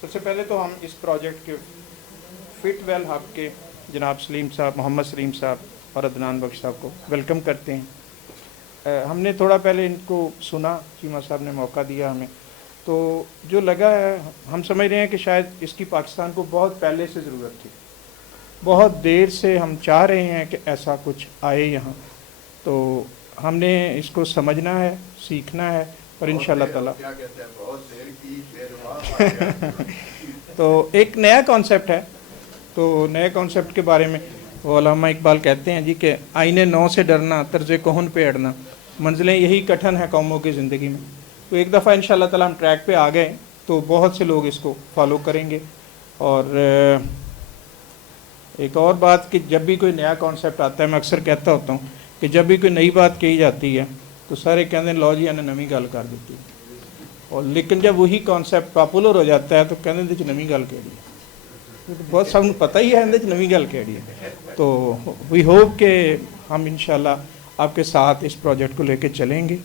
سب سے پہلے تو ہم اس پروجیکٹ کے فٹ ویل ہب کے جناب سلیم صاحب، محمد سلیم صاحب اور عدنان بخش صاحب کو ویلکم کرتے ہیں۔ ہم نے تھوڑا پہلے ان کو سنا، چیمہ صاحب نے موقع دیا ہمیں، تو جو لگا ہے ہم سمجھ رہے ہیں کہ شاید اس کی پاکستان کو بہت پہلے سے ضرورت تھی، بہت دیر سے ہم چاہ رہے ہیں کہ ایسا کچھ آئے یہاں، تو ہم نے اس کو سمجھنا ہے، سیکھنا ہے اور انشاءاللہ تعالیٰ تو ایک نیا کانسیپٹ ہے۔ تو نئے کانسیپٹ کے بارے میں وہ علامہ اقبال کہتے ہیں جی کہ آئینے نو سے ڈرنا، طرز کہن پہ اڑنا، منزلیں یہی کٹھن ہیں قوموں کی زندگی میں۔ تو ایک دفعہ انشاءاللہ تعالیٰ ہم ٹریک پہ آ گئے تو بہت سے لوگ اس کو فالو کریں گے۔ اور ایک اور بات کہ جب بھی کوئی نیا کانسیپٹ آتا ہے، میں اکثر کہتا ہوتا ہوں کہ جب بھی کوئی نئی بات کہی جاتی ہے تو سارے کہتے ہیں لو جی نے نویں گل کر دیتی ہے، اور لیکن جب وہی کانسیپٹ پاپولر ہو جاتا ہے تو کہتے ہیں نویں گل کہڑی ہے، بہت سب پتہ ہی ہے نویں گل کہڑی ہے۔ تو وی ہوپ کہ ہم انشاءاللہ آپ کے ساتھ اس پروجیکٹ کو لے کے چلیں گے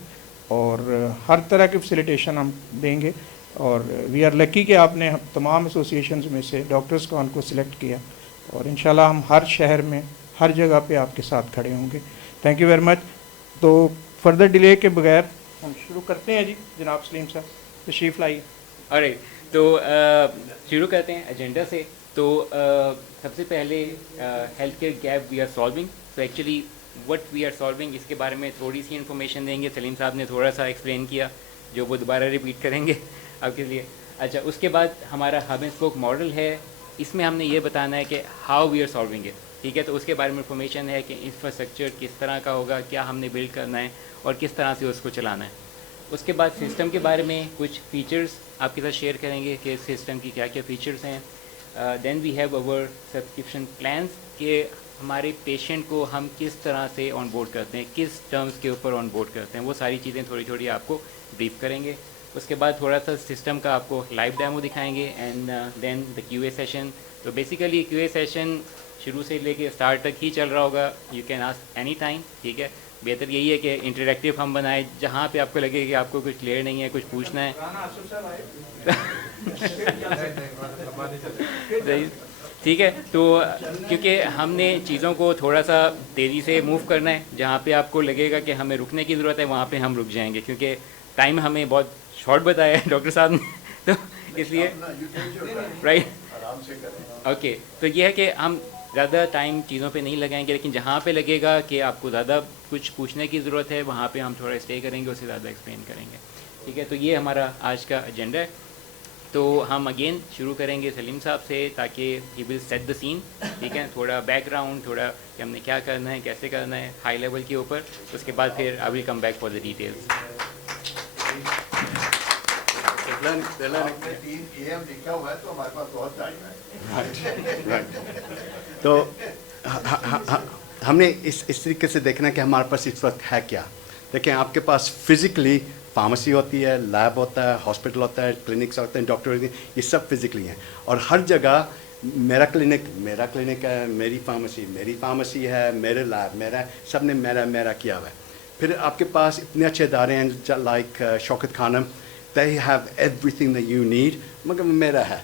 اور ہر طرح کی فیسیلیٹیشن ہم دیں گے، اور وی آر لکی کہ آپ نے تمام ایسوسیشنز میں سے ڈاکٹرز کون کو سلیکٹ کیا، اور انشاءاللہ ہم ہر شہر میں ہر جگہ پہ آپ کے ساتھ کھڑے ہوں گے۔ Thank you very much. تو فردر ڈیلے کے بغیر ہم شروع کرتے ہیں جی، جناب سلیم صاحب تشریف لائیے۔ ارے تو شروع کرتے ہیں ایجنڈا سے۔ تو سب سے پہلے health care gap we are solving, so actually what we are solving اس کے بارے میں تھوڑی سی انفارمیشن دیں گے۔ سلیم صاحب نے تھوڑا سا ایکسپلین کیا جو وہ دوبارہ ریپیٹ کریں گے آپ کے لیے۔ اچھا، اس کے بعد ہمارا ہب اینڈ اسپوک ماڈل ہے، اس میں ہم نے یہ بتانا ہے کہ how we are solving it, ٹھیک ہے؟ تو اس کے بارے میں انفارمیشن ہے کہ انفراسٹرکچر کس طرح کا ہوگا، کیا ہم نے بلڈ کرنا ہے اور کس طرح سے اس کو چلانا ہے۔ اس کے بعد سسٹم کے بارے میں کچھ فیچرز آپ کے ساتھ شیئر کریں گے کہ سسٹم کی کیا کیا فیچرز ہیں۔ Then we have our subscription plans کہ ہمارے پیشنٹ کو ہم کس طرح سے آن بورڈ کرتے ہیں، کس ٹرمز کے اوپر آن بورڈ کرتے ہیں، وہ ساری چیزیں تھوڑی تھوڑی آپ کو بریف کریں گے۔ اس کے بعد تھوڑا سا سسٹم کا آپ کو لائیو ڈیمو دکھائیں گے، and then the Q A session. تو بیسیکلی کیو اے سیشن شروع سے لے کے اسٹارٹ تک ہی چل رہا ہوگا، you can ask any time, ٹھیک ہے؟ بہتر یہی ہے کہ انٹریکٹیو ہم بنائیں، جہاں پہ آپ کو لگے کہ آپ کو کچھ کلیئر نہیں ہے، کچھ پوچھنا ہے۔ ٹھیک ہے، تو کیونکہ ہم نے چیزوں کو تھوڑا سا تیزی سے موو کرنا ہے، جہاں پہ آپ کو لگے گا کہ ہمیں رکنے کی ضرورت ہے وہاں پہ ہم رک جائیں گے، کیونکہ ٹائم ہمیں بہت شارٹ بتایا ہے ڈاکٹر صاحب نے، تو اس لیے رائٹ اوکے۔ تو یہ ہے کہ ہم زیادہ ٹائم چیزوں پہ نہیں لگائیں گے، لیکن جہاں پہ لگے گا کہ آپ کو زیادہ کچھ پوچھنے کی ضرورت ہے وہاں پہ ہم تھوڑا اسٹے کریں گے، اسے زیادہ ایکسپلین کریں گے، ٹھیک ہے؟ تو یہ ہمارا آج کا ایجنڈا ہے۔ تو ہم اگین شروع کریں گے سلیم صاحب سے، تاکہ ہی ول سیٹ دا سین، ٹھیک ہے؟ تھوڑا بیک گراؤنڈ، تھوڑا کہ ہم نے کیا کرنا ہے، کیسے کرنا ہے، ہائی لیول کے اوپر۔ اس کے بعد پھر I will come back for the details. تو ہم نے اس طریقے سے دیکھنا ہے کہ ہمارے پاس اس وقت ہے کیا۔ دیکھیں، آپ کے پاس فزیکلی فارمیسی ہوتی ہے، لیب ہوتا ہے، ہاسپٹل ہوتا ہے، کلینکس ہوتے ہیں، ڈاکٹر ہوتے ہیں، یہ سب فزیکلی ہیں، اور ہر جگہ میرا کلینک ہے، میری فارمیسی ہے، میرے لیب میرا، سب نے میرا کیا ہوا ہے۔ پھر آپ کے پاس اتنے اچھے ادارے ہیں like Shaukat Khanum, they have everything that you need، مگر میرا ہے۔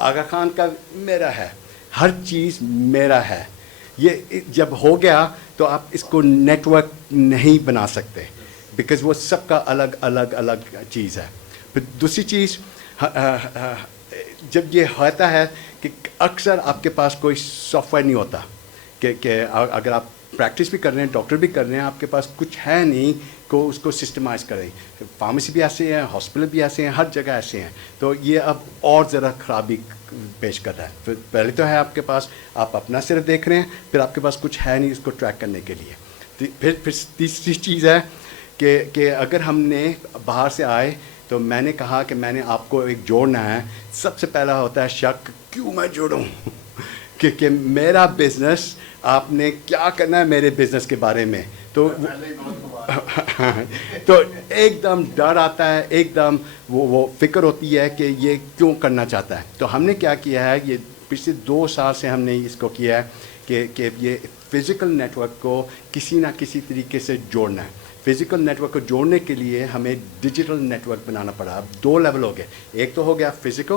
آغا خان کا میرا ہے، ہر چیز میرا ہے۔ یہ جب ہو گیا تو آپ اس کو نیٹ ورک نہیں بنا سکتے، بیکاز وہ سب کا الگ چیز ہے۔ پھر دوسری چیز، جب یہ ہوتا ہے کہ اکثر آپ کے پاس کوئی سافٹ ویئر نہیں ہوتا کہ اگر آپ پریکٹس بھی کر رہے ہیں، ڈاکٹر بھی کر رہے ہیں، آپ کے پاس کچھ ہے نہیں کو اس کو سسٹمائز کریں۔ فارمیسی بھی ایسے ہیں، ہاسپٹل بھی ایسے ہیں، ہر جگہ ایسے ہیں، تو یہ اب اور ذرا خرابی پیش کر رہا ہے۔ پہلے تو ہے آپ کے پاس، آپ اپنا صرف دیکھ رہے ہیں، پھر آپ کے پاس کچھ ہے نہیں اس کو ٹریک کرنے کے لیے۔ پھر تیسری چیز ہے کہ اگر ہم نے باہر سے آئے تو میں نے کہا کہ میں نے آپ کو ایک جوڑنا ہے۔ سب سے پہلا ہوتا ہے شک، کیوں میں جوڑوں کہ میرا بزنس، آپ نے کیا کرنا ہے میرے بزنس کے بارے میں، تو ایک دم ڈر آتا ہے، ایک دم وہ فکر ہوتی ہے کہ یہ کیوں کرنا چاہتا ہے۔ تو ہم نے کیا کیا ہے، یہ پچھلے 2 سال سے ہم نے اس کو کیا ہے کہ یہ فزیکل نیٹ ورک کو کسی نہ کسی طریقے سے جوڑنا ہے۔ فزیکل نیٹ ورک کو جوڑنے کے لیے ہمیں ڈیجیٹل نیٹ ورک بنانا پڑا۔ اب 2 لیول ہو گئے، ایک تو ہو گیا physical,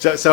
so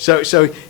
so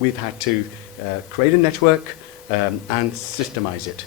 we've had to create a network and systemize it.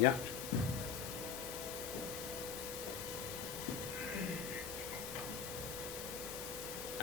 Yeah.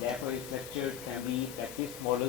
Therefore, it's structured family practice model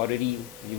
already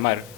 MR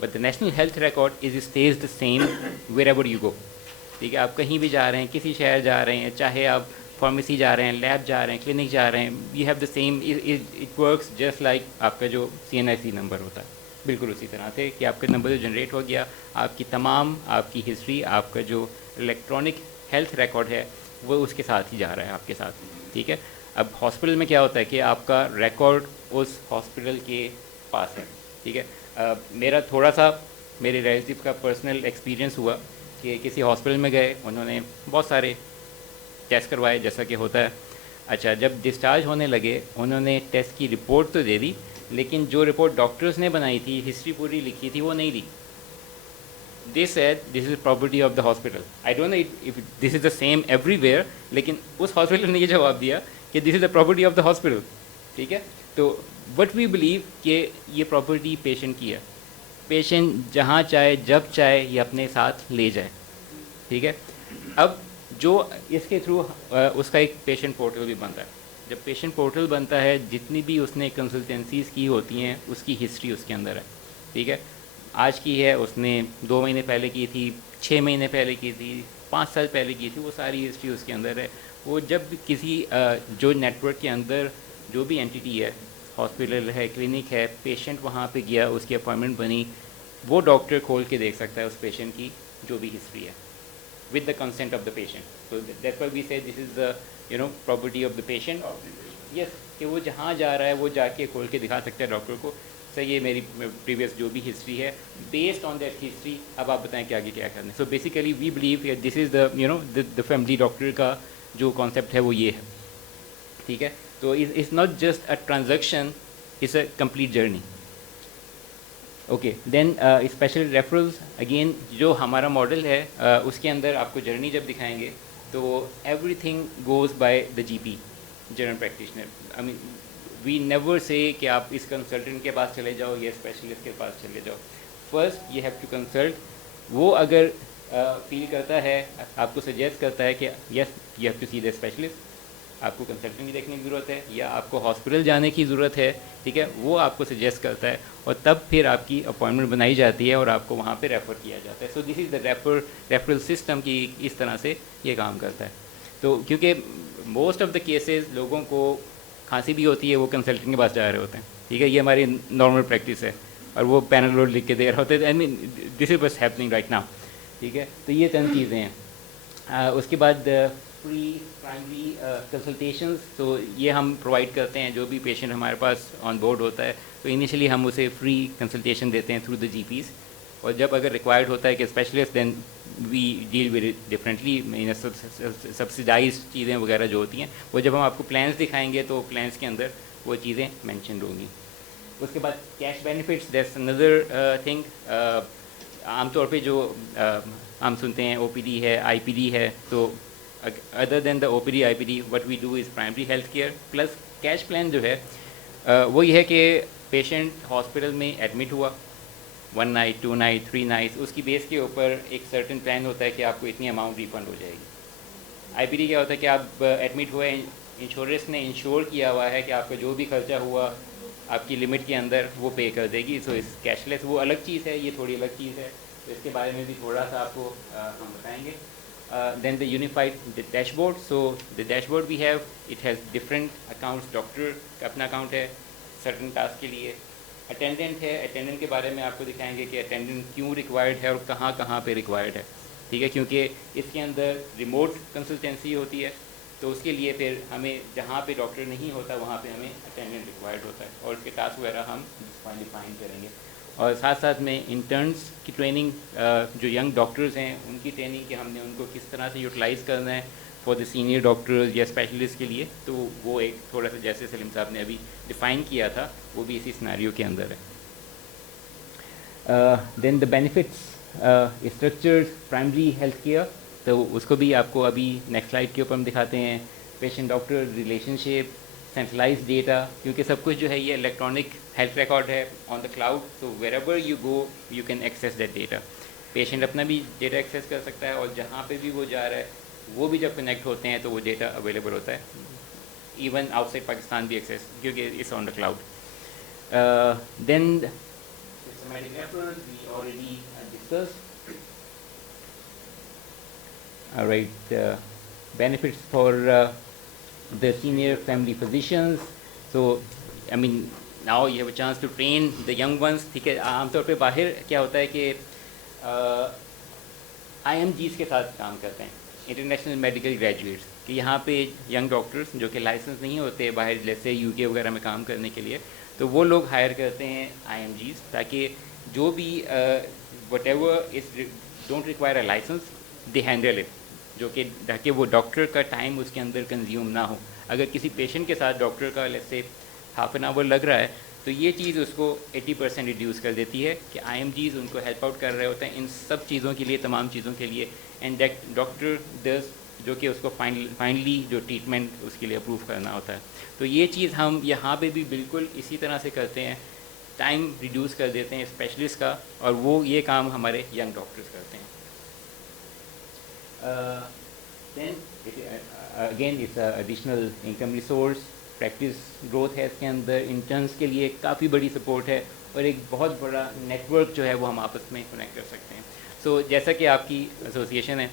but the national health record is stays the same where ever you گو. ٹھیک ہے, آپ کہیں بھی جا رہے ہیں, کسی شہر جا رہے ہیں, چاہے آپ فارمیسی جا رہے ہیں, لیب جا رہے ہیں, کلینک جا رہے ہیں, you have the same, it works just like آپ کا جو CNIC نمبر ہوتا ہے, بالکل اسی طرح سے کہ آپ کا نمبر جو جنریٹ ہو گیا, آپ کی تمام آپ کی ہسٹری, آپ کا جو الیکٹرانک ہیلتھ ریکارڈ ہے وہ اس کے ساتھ ہی جا رہا ہے آپ کے ساتھ. ٹھیک ہے, اب ہاسپٹل میں کیا ہوتا ہے کہ آپ کا ریکارڈ اس ہاسپٹل کے پاس ہے. ٹھیک ہے, میرا تھوڑا سا میرے ریلیٹیو کا پرسنل ایکسپیرینس ہوا کہ کسی ہاسپٹل میں گئے, انہوں نے بہت سارے ٹیسٹ کروائے جیسا کہ ہوتا ہے. اچھا, جب ڈسچارج ہونے لگے انہوں نے ٹیسٹ کی رپورٹ تو دے دی, لیکن جو رپورٹ ڈاکٹرز نے بنائی تھی, ہسٹری پوری لکھی تھی, وہ نہیں دی. They said this is property of the hospital. I don't know if this is the same everywhere, لیکن اس ہاسپٹل نے یہ جواب دیا کہ this is the property of the hospital. ٹھیک ہے, تو وٹ وی بلیو کہ یہ پراپرٹی پیشنٹ کی ہے, پیشنٹ جہاں چاہے جب چاہے یہ اپنے ساتھ لے جائے. ٹھیک ہے, اب جو اس کے تھرو اس کا ایک پیشنٹ پورٹل بھی بنتا ہے. جب پیشنٹ پورٹل بنتا ہے, جتنی بھی اس نے کنسلٹنسیز کی ہوتی ہیں اس کی ہسٹری اس کے اندر ہے. ٹھیک ہے, آج کی ہے, اس نے 2 مہینے پہلے کی تھی, 6 مہینے پہلے کی تھی, 5 سال پہلے کی تھی, وہ ساری ہسٹری اس کے اندر ہے. وہ جب کسی جو نیٹ ورک کے اندر جو بھی اینٹی ہے, ہاسپٹل ہے, کلینک ہے, پیشنٹ وہاں پہ گیا, اس کی اپائنٹمنٹ بنی, وہ ڈاکٹر کھول کے دیکھ سکتا ہے اس پیشنٹ کی جو بھی ہسٹری ہے with the consent of the patient. So that's why we say this is the property of the patient. Yes, کہ وہ جہاں جا رہا ہے وہ جا کے کھول کے دکھا سکتا ہے ڈاکٹر کو, سر یہ میری پریویس جو بھی ہسٹری ہے, بیسڈ آن دیٹ ہسٹری اب آپ بتائیں کہ آگے کیا کرنا ہے. So basically we believe this is the family doctor کا جو کانسیپٹ ہے وہ یہ ہے. ٹھیک ہے, تو it's not just a transaction, it's a complete journey. Okay, then special referrals, again جو ہمارا ماڈل ہے اس کے اندر آپ کو جرنی جب دکھائیں گے تو everything goes by the GP, general practitioner. I mean we never say کہ آپ اس کنسلٹنٹ کے پاس چلے جاؤ یا اسپیشلسٹ کے پاس چلے جاؤ. First you have to consult. وہ اگر فیل کرتا ہے, آپ کو سجیسٹ کرتا ہے کہ yes you have to see the specialist, آپ کو کنسلٹنٹ بھی دیکھنے کی ضرورت ہے یا آپ کو ہاسپٹل جانے کی ضرورت ہے. ٹھیک ہے, وہ آپ کو سجیسٹ کرتا ہے اور تب پھر آپ کی اپوائنٹمنٹ بنائی جاتی ہے اور آپ کو وہاں پہ ریفر کیا جاتا ہے. سو دس از دا ریفرل سسٹم کی اس طرح سے یہ کام کرتا ہے. تو کیونکہ موسٹ آف دا کیسز لوگوں کو کھانسی بھی ہوتی ہے, وہ کنسلٹنٹ کے پاس جا رہے ہوتے ہیں. ٹھیک ہے, یہ ہماری نارمل پریکٹس ہے, اور وہ پینالول لکھ کے دے رہے ہوتے ہیں. آئی مین دس از بس ہیپننگ رائٹ ناؤ. ٹھیک ہے, تو یہ چند چیزیں ہیں. اس کے بعد فری پرائمری کنسلٹیشنز, تو یہ ہم پرووائڈ کرتے ہیں جو بھی پیشنٹ ہمارے پاس آن بورڈ ہوتا ہے. تو انیشلی ہم اسے فری کنسلٹیشن دیتے ہیں تھرو دا GPs, اور جب اگر ریکوائرڈ ہوتا ہے کہ specialist, then we deal with it differently. Subsidise چیزیں وغیرہ جو ہوتی ہیں وہ جب ہم آپ کو پلانس دکھائیں گے تو پلانس کے اندر وہ چیزیں مینشنڈ ہوں گی. اس کے بعد cash benefits, that's another thing. عام طور پہ جو ہم سنتے ہیں OPD ہے, IPD ہے, تو other then the OPD IPD what we do is primary health care plus cash plan جو ہے وہ یہ ہے کہ پیشنٹ ہاسپٹل میں ایڈمٹ ہوا 1 نائٹ 2 نائٹ 3 نائٹس, اس کی بیس کے اوپر ایک سرٹن پلان ہوتا ہے کہ آپ کو اتنی اماؤنٹ ریفنڈ ہو جائے گی. IPD کیا ہوتا ہے کہ آپ ایڈمٹ ہوئے, انشورنس نے انشور کیا ہوا ہے کہ آپ کا جو بھی خرچہ ہوا آپ کی لمٹ کے اندر وہ پے کر دے گی. سو اس کیش لیس وہ الگ چیز ہے, یہ تھوڑی الگ چیز ہے, تو اس کے بارے میں بھی تھوڑا سا آپ کو ہم بتائیں گے. Then the unified dashboard. So the dashboard we have, it has different accounts. Doctor کا اپنا اکاؤنٹ ہے certain task کے لیے. اٹینڈنٹ ہے, اٹینڈنٹ کے بارے میں آپ کو دکھائیں گے کہ اٹینڈنٹ کیوں ریکوائرڈ ہے اور کہاں کہاں پہ ریکوائرڈ ہے. ٹھیک ہے, کیونکہ اس کے اندر ریموٹ کنسلٹنسی ہوتی ہے, تو اس کے لیے پھر ہمیں جہاں پہ ڈاکٹر نہیں ہوتا وہاں پہ ہمیں اٹینڈنٹ ریکوائرڈ ہوتا ہے, اور اس کے ٹاسک وغیرہ ہم ڈیفائن کریں گے. اور ساتھ ساتھ میں انٹرنس کی ٹریننگ, جو ینگ ڈاکٹرز ہیں ان کی ٹریننگ کہ ہم نے ان کو کس طرح سے یوٹیلائز کرنا ہے فار دا سینئر ڈاکٹرز یا اسپیشلسٹ کے لیے, تو وہ ایک تھوڑا سا جیسے سلیم صاحب نے ابھی ڈیفائن کیا تھا وہ بھی اسی سیناریو کے اندر ہے. Then the benefits, structures primary health care, تو اس کو بھی آپ کو ابھی نیکسٹ سلائڈ کے اوپر ہم دکھاتے ہیں. پیشنٹ ڈاکٹر ریلیشن شپ, سینٹرلائز ڈیٹا, کیونکہ سب کچھ جو ہے یہ الیکٹرانک ہیلتھ ریکارڈ ہے on the cloud, so wherever you go you can access that data. Patient اپنا بھی ڈیٹا ایکسیس کر سکتا ہے, اور جہاں پہ بھی وہ جا رہا ہے وہ بھی جب کنیکٹ ہوتے ہیں تو وہ ڈیٹا اویلیبل ہوتا ہے, ایون آؤٹ سائڈ پاکستان بھی ایکسیس, کیونکہ it's on the cloud. Then systematic referrals we already discussed. All right, benefits for the senior family physicians. So, I mean, now you have a chance to train the young ones. ٹھیک ہے, عام طور پہ باہر کیا ہوتا ہے کہ IMGs کے ساتھ کام کرتے ہیں, انٹرنیشنل میڈیکل گریجویٹس, کہ یہاں پہ ینگ ڈاکٹرس جو کہ لائسنس نہیں ہوتے باہر جیسے UK وغیرہ میں کام کرنے کے لیے, تو وہ لوگ ہائر کرتے ہیں IMGs تاکہ جو بھی whatever is don't require a licence they handle it, جو کہ تاکہ وہ ڈاکٹر کا ٹائم اس کے اندر کنزیوم نہ ہو. اگر کسی پیشنٹ کے ساتھ ڈاکٹر کا let's say half an hour لگ رہا ہے تو یہ چیز اس کو 80% ریڈیوس کر دیتی ہے کہ IMGs ان کو ہیلپ آؤٹ کر رہے ہوتے ہیں ان سب چیزوں کے لیے, تمام چیزوں کے لیے, اینڈ دیٹ ڈاکٹر ڈز, جو کہ اس کو فائنلی جو ٹریٹمنٹ اس کے لیے اپروو کرنا ہوتا ہے. تو یہ چیز ہم یہاں پہ بھی بالکل اسی طرح سے کرتے ہیں, ٹائم ریڈیوس کر دیتے ہیں اسپیشلسٹ کا, اور وہ یہ کام ہمارے ینگ ڈاکٹرز کرتے ہیں. Then again it's additional income resource, practice growth ہے اس کے اندر, انٹرنس کے لیے کافی بڑی سپورٹ ہے, اور ایک بہت بڑا نیٹ ورک جو ہے وہ ہم آپس میں کنیکٹ کر سکتے ہیں. سو جیسا کہ آپ کی ایسوسیشن ہے,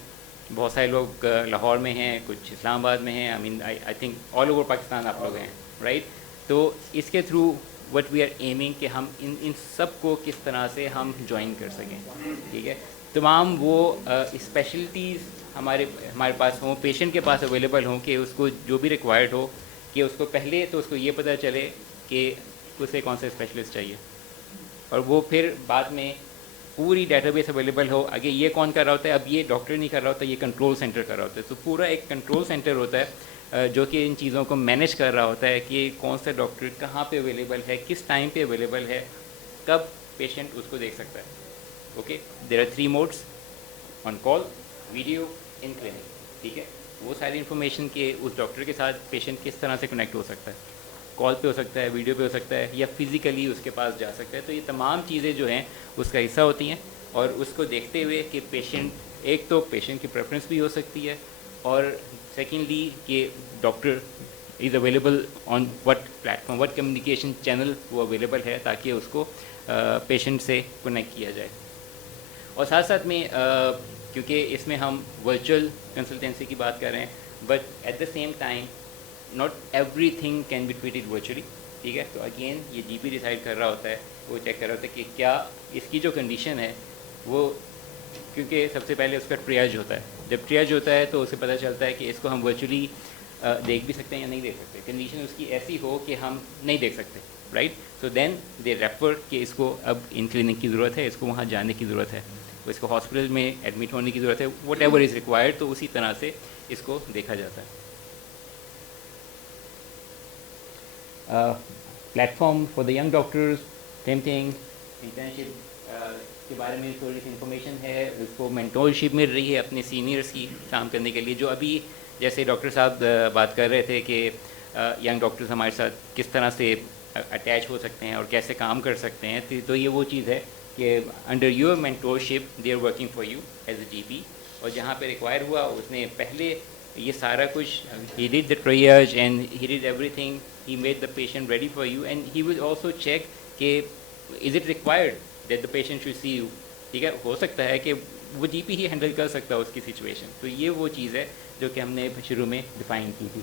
بہت سارے لوگ لاہور میں ہیں, کچھ اسلام آباد میں ہیں, I think all over Pakistan آپ لوگ ہیں, رائٹ. تو اس کے through what we are aiming کہ ہم ان سب کو کس طرح سے ہم جوائن کر سکیں. ٹھیک ہے, تمام وہ اسپیشلٹیز ہمارے پاس ہوں, پیشنٹ کے پاس اویلیبل ہوں, کہ اس کو جو بھی ریکوائرڈ ہو کہ اس کو پہلے تو اس کو یہ پتہ چلے کہ اسے کون سا اسپیشلسٹ چاہیے, اور وہ پھر بعد میں پوری ڈیٹا بیس اویلیبل ہو. آگے یہ کون کر رہا ہوتا ہے, اب یہ ڈاکٹر نہیں کر رہا ہوتا, یہ کنٹرول سینٹر کر رہا ہوتا ہے. تو پورا ایک کنٹرول سینٹر ہوتا ہے جو کہ ان چیزوں کو مینیج کر رہا ہوتا ہے کہ کون سا ڈاکٹر کہاں پہ اویلیبل ہے, کس ٹائم پہ اویلیبل ہے, کب پیشنٹ اس کو دیکھ سکتا ہے. Okay, there are 3 modes, on call, video, in clinic. ٹھیک ہے, وہ ساری انفارمیشن کہ اس ڈاکٹر کے ساتھ پیشنٹ کس طرح سے کنیکٹ ہو سکتا ہے, کال پہ ہو سکتا ہے, ویڈیو پہ ہو سکتا ہے, یا فزیکلی اس کے پاس جا سکتا ہے. تو یہ تمام چیزیں جو ہیں اس کا حصہ ہوتی ہیں, اور اس کو دیکھتے ہوئے کہ پیشنٹ, ایک تو پیشنٹ کی پریفرنس بھی ہو سکتی ہے, اور سیکنڈلی کہ doctor is available on what plate form, what communication channel وہ اویلیبل ہے, تاکہ اس کو پیشنٹ سے کنیکٹ کیا جائے. اور ساتھ ساتھ میں کیونکہ اس میں ہم ورچوئل کنسلٹینسی کی بات کر رہے ہیں, but at the same time not everything can be treated virtually. ٹھیک ہے, تو اگین یہ GP ڈیسائڈ کر رہا ہوتا ہے, وہ چیک کر رہا ہوتا ہے کہ کیا اس کی جو کنڈیشن ہے وہ, کیونکہ سب سے پہلے اس کا ٹریاج ہوتا ہے. جب ٹریاج ہوتا ہے تو اسے پتہ چلتا ہے کہ اس کو ہم ورچولی دیکھ بھی سکتے ہیں یا نہیں دیکھ سکتے. کنڈیشن اس کی ایسی ہو کہ ہم نہیں دیکھ سکتے, right. So then they refer کہ اس کو اب ان کلینک کی ضرورت ہے, اس کو وہاں جانے کی ضرورت ہے, اس کو ہاسپٹل میں ایڈمٹ ہونے کی ضرورت ہے, وٹ ایور از ریکوائرڈ. تو اسی طرح سے اس کو دیکھا جاتا ہے. Plate form for the young doctors, same thing, internship کے بارے میں تھوڑی سی انفارمیشن ہے, اس کو مینٹورشپ مل رہی ہے اپنے سینئرس کی کام کرنے کے لیے, جو ابھی جیسے ڈاکٹر صاحب بات کر رہے تھے کہ ینگ ڈاکٹرز ہمارے ساتھ کس طرح سے اٹیچ ہو سکتے ہیں اور کیسے کام کر سکتے ہیں. تو یہ وہ چیز ہے کہ under your mentorship they are working for you as a GP, اور جہاں پہ ریکوائر ہوا اس نے پہلے یہ سارا کچھ, he did the triage and he did everything, he made the patient ready for you, and he will also check کہ is it required that the patient should see you. ٹھیک ہے, ہو سکتا ہے کہ وہ GP ہی handle کر سکتا ہے اس کی سچویشن. تو یہ وہ چیز ہے جو کہ ہم نے شروع میں ڈیفائن کی تھی.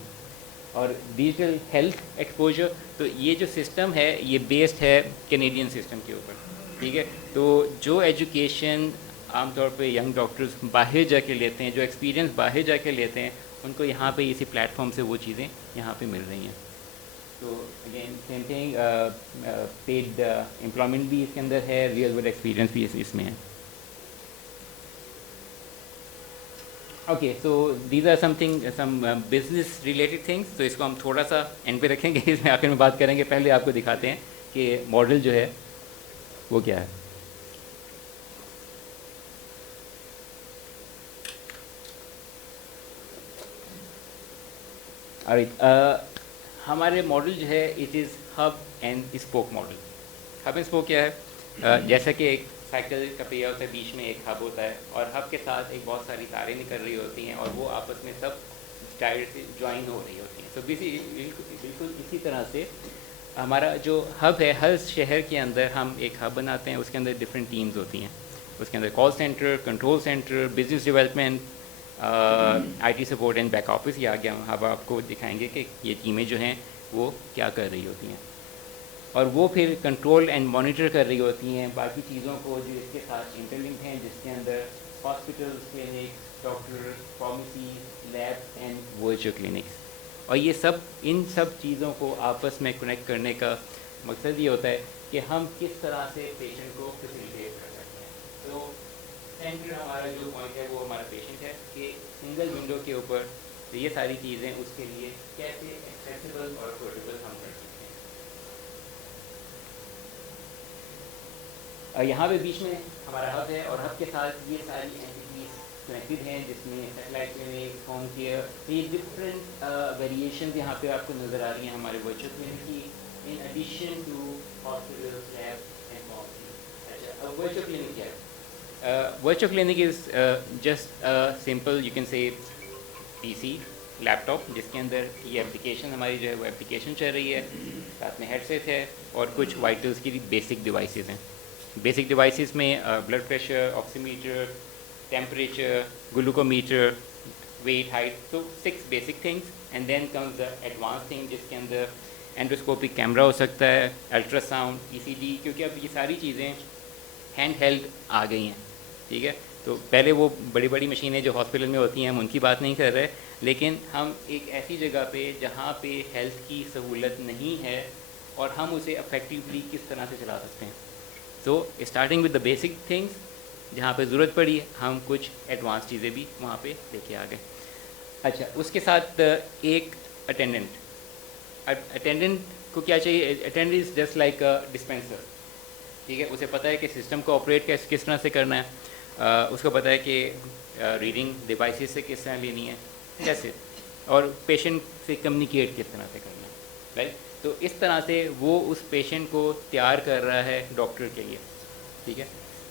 اور ڈیجیٹل ہیلتھ ایکسپوجر, تو یہ جو سسٹم ہے یہ بیسڈ ہے کینیڈین سسٹم کے اوپر. ٹھیک ہے, تو جو ایجوکیشن عام طور پہ ینگ ڈاکٹرز باہر جا کے لیتے ہیں, جو ایکسپیرینس باہر جا کے لیتے ہیں, ان کو یہاں پہ اسی پلیٹ فارم سے وہ چیزیں یہاں پہ مل رہی ہیں. تو again same thing, paid employment بھی اس کے اندر ہے, ریئل ورلڈ ایکسپیرینس بھی اس میں ہے. Okay, so these are some business related things. تو اس کو ہم تھوڑا سا اینڈ پہ رکھیں گے, اس میں آخر میں بات کریں گے. پہلے آپ کو دکھاتے ہیں کہ ماڈل جو ہے وہ کیا ہے. ہمارے ماڈل جو ہے it is hub and spoke model. Hub and spoke کیا ہے, جیسا کہ ایک سائیکل کا پہیا ہوتا ہے, بیچ میں ایک ہب ہوتا ہے, اور ہب کے ساتھ ایک بہت ساری تاریں نکل رہی ہوتی ہیں, اور وہ آپس میں سب اسٹائل سے جوائن ہو رہی ہوتی ہیں. تو بالکل اسی طرح سے ہمارا جو ہب ہے ہر شہر کے اندر ہم ایک ہب بناتے ہیں, اس کے اندر ڈفرینٹ ٹیمز ہوتی ہیں, اس کے اندر call centre, control centre, business development, IT support and back office. یہ آگے ہم آپ کو دکھائیں گے کہ یہ ٹیمیں جو ہیں وہ کیا کر رہی ہوتی ہیں, اور وہ پھر کنٹرول اینڈ مانیٹر کر رہی ہوتی ہیں باقی چیزوں کو جو اس کے ساتھ انٹرلنک ہیں, جس کے اندر hospitals, clinics, doctor, pharmacies, lab and virtual clinics. اور یہ سب ان سب چیزوں کو آپس میں کنیکٹ کرنے کا مقصد یہ ہوتا ہے کہ ہم کس طرح سے پیشنٹ کو فیسیلیٹیٹ کر سکتے ہیں. تو سینٹر ہمارا جو پوائنٹ ہے وہ ہمارا پیشنٹ ہے کہ سنگل ونڈو کے اوپر یہ ساری چیزیں اس کے لیے کیسے ایکسیسیبل اور افورڈیبل ہم کر سکتے ہیں. یہاں پہ بیچ میں ہمارا ہب ہے, اور ہب کے ساتھ یہ ساری اینٹیز کنیکٹڈ ہیں, جس میں سیٹلائٹ کلینک, ہوم کیئر, یہ ڈفرینٹ ویریشنز یہاں پہ آپ کو نظر آ رہی ہیں ہمارے ورچوئل کلینک کی, in addition to hospitals, lab and pharmacy. اچھا, ورچوئل کلینک کیا ہے؟ Virtual clinic is just simple, you can say P C, leap top, جس کے اندر یہ اپلیکیشن ہماری جو ہے وہ اپلیکیشن چل رہی ہے, ساتھ میں ہیڈ سیٹ ہے, اور کچھ وائٹلس کی بیسک ڈیوائسیز ہیں. بیسک ڈیوائسیز میں blood pressure, oximeter, temperature, glucometer, weight, height, تو 6 basic things. And then comes the advance thing, جس کے اندر اینڈوسکوپک کیمرہ ہو سکتا ہے, الٹرا ساؤنڈ, ای سی جی, کیونکہ اب یہ ساری چیزیں ہینڈ ہیلڈ آ گئی ہیں. ٹھیک ہے, تو پہلے وہ بڑی بڑی مشینیں جو ہاسپٹل میں ہوتی ہیں ہم ان کی بات نہیں کر رہے, لیکن ہم ایک ایسی جگہ پہ جہاں پہ ہیلتھ کی سہولت نہیں ہے اور ہم اسے افیکٹولی کس طرح سے چلا سکتے ہیں. تو starting with the basic things, جہاں پہ ضرورت پڑی ہم کچھ ایڈوانس چیزیں بھی وہاں پہ لے کے آ گئے. اچھا, اس کے ساتھ ایک اٹینڈنٹ. اٹینڈنٹ کو کیا چاہیے؟ Attendant is just like a dispenser. ٹھیک ہے, اسے پتہ ہے کہ سسٹم کو آپریٹ کس طرح سے کرنا ہے, اس کو پتہ ہے کہ ریڈنگ ڈیوائسز سے کس طرح لینی ہے, کیسے, اور پیشنٹ سے کمیونیکیٹ کس طرح سے کرنا ہے. رائٹ, تو اس طرح سے وہ اس پیشنٹ کو تیار کر رہا ہے ڈاکٹر کے لیے. ٹھیک ہے,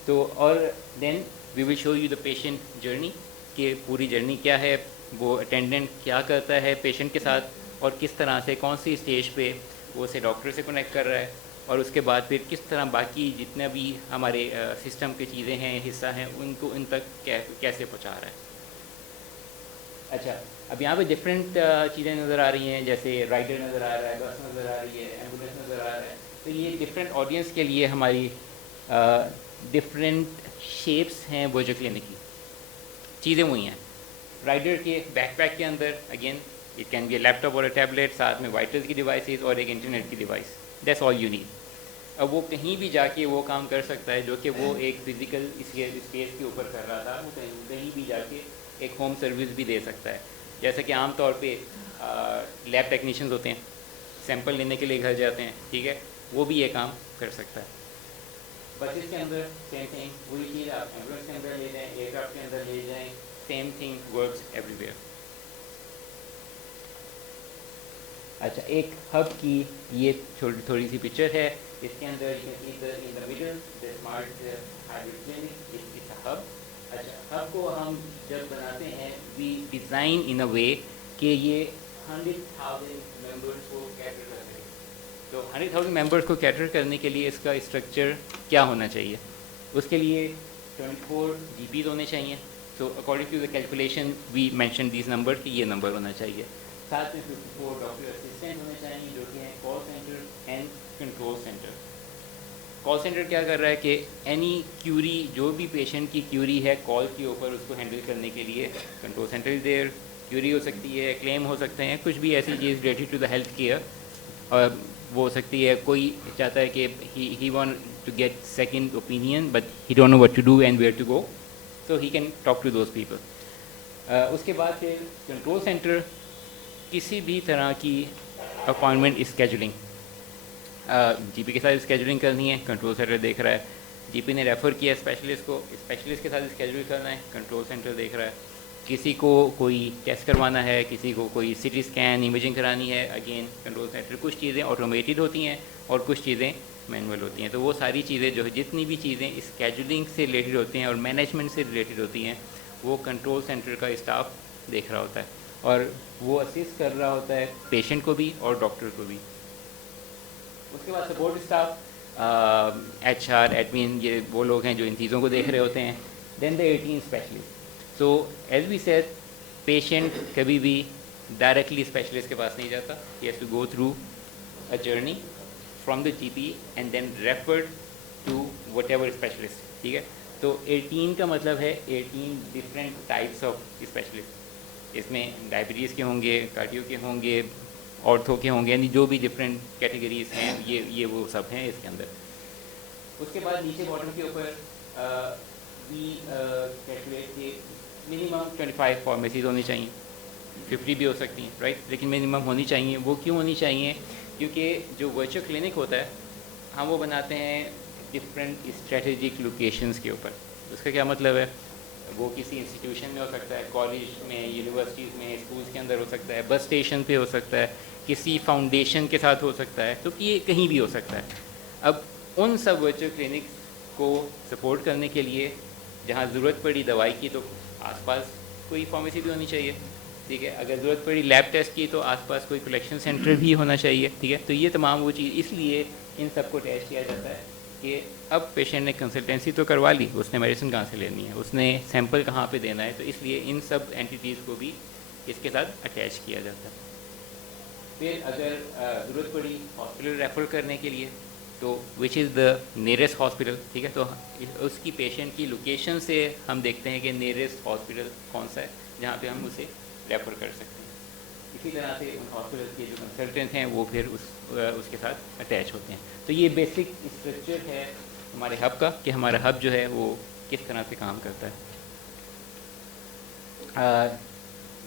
تو اور then we will show you the patient journey, کہ پوری جرنی کیا ہے, وہ اٹینڈنٹ کیا کرتا ہے پیشنٹ کے ساتھ, اور کس طرح سے کون سی اسٹیج پہ وہ اسے ڈاکٹر سے کنیکٹ کر رہا ہے, اور اس کے بعد پھر کس طرح باقی جتنے بھی ہمارے سسٹم کی چیزیں ہیں, حصہ ہیں, ان کو ان تک کیسے پہنچا رہا ہے. اچھا, اب یہاں پہ ڈفرینٹ چیزیں نظر آ رہی ہیں, جیسے رائڈر نظر آ رہا ہے, بس نظر آ رہی ہے, ایمبولینس نظر آ رہا ہے. تو یہ ڈفرینٹ آڈینس کے لیے ہماری ڈفرینٹ شیپس ہیں ورچوئل کلینک کی. چیزیں وہی ہیں. رائڈر کے بیک پیک کے اندر again it can be a laptop اور اے ٹیبلیٹ, ساتھ میں وائٹلس کی ڈیوائسیز اور ایک انٹرنیٹ کی device. That's all you need. اب وہ کہیں بھی جا کے وہ کام کر سکتا ہے جو کہ وہ ایک فزیکل اسپیس کے اوپر کر رہا تھا, وہ کہیں بھی جا کے ایک ہوم سروس بھی دے سکتا ہے. جیسے کہ عام طور پہ لیب ٹیکنیشینز ہوتے ہیں, سیمپل لینے کے لیے گھر جاتے ہیں. ٹھیک ہے, وہ بھی یہ کام کر سکتا ہے. بسز کے اندر سیم تھنگ, وہی چیز آپ ایمبولینس کے اندر لے جائیں, ایئر کرافٹ کے اندر لے جائیں, same thing works every where. اچھا, ایک ہب کی یہ تھوڑی سی پکچر ہے. اس کے اندر in the middle the smart hybrid clinic is a hub. اچھا, ہب کو ہم جب بناتے ہیں وی ڈیزائن ان اے وے کہ یہ 100,000 ممبرس کو کیٹر کر سکے. تو 100,000 ممبرس کو کیٹر کرنے کے لیے اس کا اسٹرکچر کیا ہونا چاہیے؟ اس کے لیے 24 جی پیز ہونے چاہیے. So according to the calculation we mention these number کہ یہ نمبر ہونا چاہیے. ساتھ میں 54 ڈاکٹر اسسٹنٹ ہونے چاہیے جو کہ ہیں call centre and control centre. Call centre کیا کر رہا ہے کہ اینی کیوری, جو بھی پیشنٹ کی کیوری ہے کال کے اوپر, اس کو ہینڈل کرنے کے لیے کنٹرول سینٹر از دیر. کیوری ہو سکتی ہے, کلیم ہو سکتے ہیں, کچھ بھی ایسی چیز related to the health care, اور وہ ہو سکتی ہے کوئی چاہتا ہے کہ he want to get second opinion but he don't know what to do and where to go, so he can talk to those people. اس کے بعد پھر کنٹرول سینٹر کسی بھی طرح کی اپائنٹمنٹ اسکیجولنگ, جی پی کے ساتھ اسکیجولنگ کرنی ہے, کنٹرول سینٹر دیکھ رہا ہے. جی پی نے ریفر کیا اسپیشلسٹ کو, اسپیشلسٹ کے ساتھ اسکیجول کرنا ہے, کنٹرول سینٹر دیکھ رہا ہے. کسی کو کوئی ٹیسٹ کروانا ہے, کسی کو کوئی سی ٹی اسکین امیجنگ کرانی ہے, اگین کنٹرول سینٹر. کچھ چیزیں آٹومیٹڈ ہوتی ہیں اور کچھ چیزیں مینول ہوتی ہیں. تو وہ ساری چیزیں جو جتنی بھی چیزیں اسکیجولنگ سے ریلیٹڈ ہوتی ہیں اور مینجمنٹ سے ریلیٹڈ ہوتی ہیں, وہ کنٹرول سینٹر کا اسٹاف دیکھ رہا ہوتا ہے, اور وہ اسسٹ کر رہا ہوتا ہے پیشنٹ کو بھی اور ڈاکٹر کو بھی. اس کے بعد support staff, H R, admin, یہ وہ لوگ ہیں جو ان چیزوں کو دیکھ رہے ہوتے ہیں. Then the 18 specialist. So as we said patient کبھی بھی ڈائریکٹلی اسپیشلسٹ کے پاس نہیں جاتا. He has to go through a journey from the G P and then referred to whatever specialist. ٹھیک ہے. تو 18 کا مطلب ہے 18 ڈفرینٹ ٹائپس آف اسپیشلسٹ. اس میں ڈائبٹیز کے ہوں گے، کارڈیو کے ہوں گے، آرتھو کے ہوں گے، یعنی جو بھی ڈفرینٹ کیٹیگریز ہیں یہ وہ سب ہیں اس کے اندر. اس کے بعد نیچے باٹم کے اوپر وی کیلکولیٹ کے منیمم 25 فارمیسیز ہونی چاہیے. 50 بھی ہو سکتی ہیں، رائٹ، لیکن منیمم ہونی چاہیے. وہ کیوں ہونی چاہیے؟ کیونکہ جو ورچوئل کلینک ہوتا ہے ہم وہ بناتے ہیں ڈفرینٹ اسٹریٹجک لوکیشنز کے اوپر. اس کا کیا مطلب ہے؟ وہ کسی انسٹیٹیوشن میں ہو سکتا ہے، کالج میں، یونیورسٹیز میں، اسکولس کے اندر ہو سکتا ہے، بس اسٹیشن پہ ہو سکتا ہے، کسی فاؤنڈیشن کے ساتھ ہو سکتا ہے، تو یہ کہیں بھی ہو سکتا ہے. اب ان سب ورچوئل کلینکس کو سپورٹ کرنے کے لیے جہاں ضرورت پڑی دوائی کی تو آس پاس کوئی فارمیسی بھی ہونی چاہیے. ٹھیک ہے. اگر ضرورت پڑی لیب ٹیسٹ کی تو آس پاس کوئی کلیکشن سینٹر بھی ہونا چاہیے. ٹھیک ہے. تو یہ تمام وہ چیز اس لیے ان سب کو اٹیچ کیا جاتا ہے کہ اب پیشنٹ نے کنسلٹینسی تو کروا لی، اس نے میڈیسن کہاں سے لینی ہے، اس نے سیمپل کہاں پہ دینا ہے، تو اس لیے ان سب اینٹیٹیز کو بھی اس کے ساتھ اٹیچ کیا جاتا ہے. پھر اگر ضرورت پڑی ہاسپٹل ریفر کرنے کے لیے تو وچ از دا نیئرسٹ ہاسپٹل. ٹھیک ہے. تو اس کی پیشنٹ کی لوکیشن سے ہم دیکھتے ہیں کہ نیئرسٹ ہاسپٹل کون سا ہے جہاں پہ ہم اسے ریفر کر سکتے ہیں. اسی طرح سے ان ہاسپٹل کے جو کنسلٹنٹ ہیں وہ پھر اس کے ساتھ اٹیچ ہوتے ہیں. تو یہ بیسک اسٹرکچر ہے ہمارے ہب کا کہ ہمارا ہب جو ہے وہ کس طرح سے کام کرتا ہے.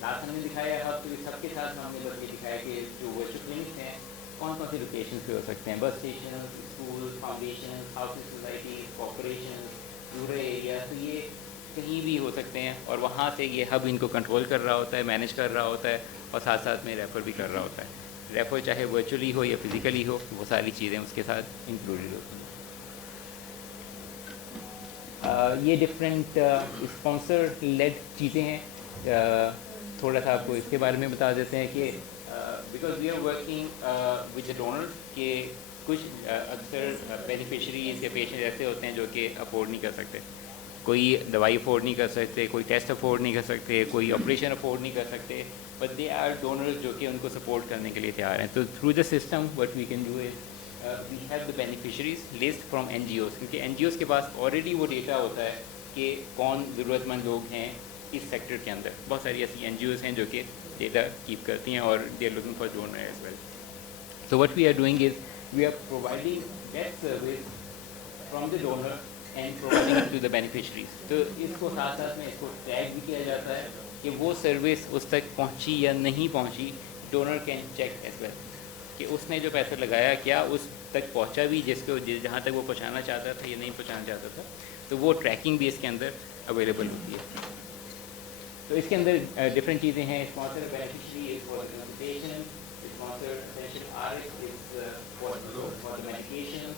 لاسٹ ہم نے دکھایا ہے ہب، تو اس ہب کے ساتھ ہم نے بس یہ دکھایا کہ جو ورچوئل کلینکس ہیں کون کون سی لوکیشن پہ ہو سکتے ہیں، bus station, school, foundation, housing society, corporation, rural area. تو یہ کہیں بھی ہو سکتے ہیں اور وہاں سے یہ ہب ان کو کنٹرول کر رہا ہوتا ہے، مینیج کر رہا ہوتا ہے اور ساتھ ساتھ میں ریفر بھی کر رہا ہوتا ہے. ریفر چاہے ورچولی ہو یا فزیکلی ہو، وہ ساری چیزیں اس کے ساتھ انکلوڈیڈ ہوتی ہیں. یہ ڈفرینٹ اسپانسر لیڈ چیزیں ہیں. تھوڑا سا آپ کو اس کے بارے میں بتا دیتے ہیں کہ because we are working with donor کہ کچھ اکثر بینیفیشریز یا پیشنٹ ایسے ہوتے ہیں جو کہ افورڈ نہیں کر سکتے، کوئی دوائی افورڈ نہیں کر سکتے، کوئی ٹیسٹ افورڈ نہیں کر سکتے، کوئی آپریشن افورڈ نہیں کر سکتے، بٹ دے آر ڈونرز جو کہ ان کو سپورٹ کرنے کے لیے تیار ہیں. تو through the system what we can do is we have the beneficiaries list from N G Os, کیونکہ این جی اوز کے پاس آلریڈی وہ ڈیٹا ہوتا ہے کہ کون ضرورت مند لوگ ہیں اس سیکٹر کے اندر. بہت ساری ایسی این جی اوز ہیں جو کہ ڈیٹا کیپ کرتی ہیں اور they are looking for donor as well. So what we are doing is we are providing that service from the donor and providing to the beneficiaries. تو اس کو ساتھ ساتھ میں اس کو ٹیگ بھی کیا جاتا ہے کہ وہ سروس اس تک پہنچی یا نہیں پہنچی. Donor can check as well کہ اس نے جو پیسہ لگایا کیا اس تک پہنچا بھی جہاں تک وہ پہنچانا چاہتا تھا یا نہیں پہنچانا چاہتا تھا. تو وہ ٹریکنگ بھی اس کے اندر اویلیبل ہوتی ہے. تو اس کے اندر ڈفرینٹ چیزیں ہیں. Sponsor beneficiary is for consultation, sponsor essential R X is for medication,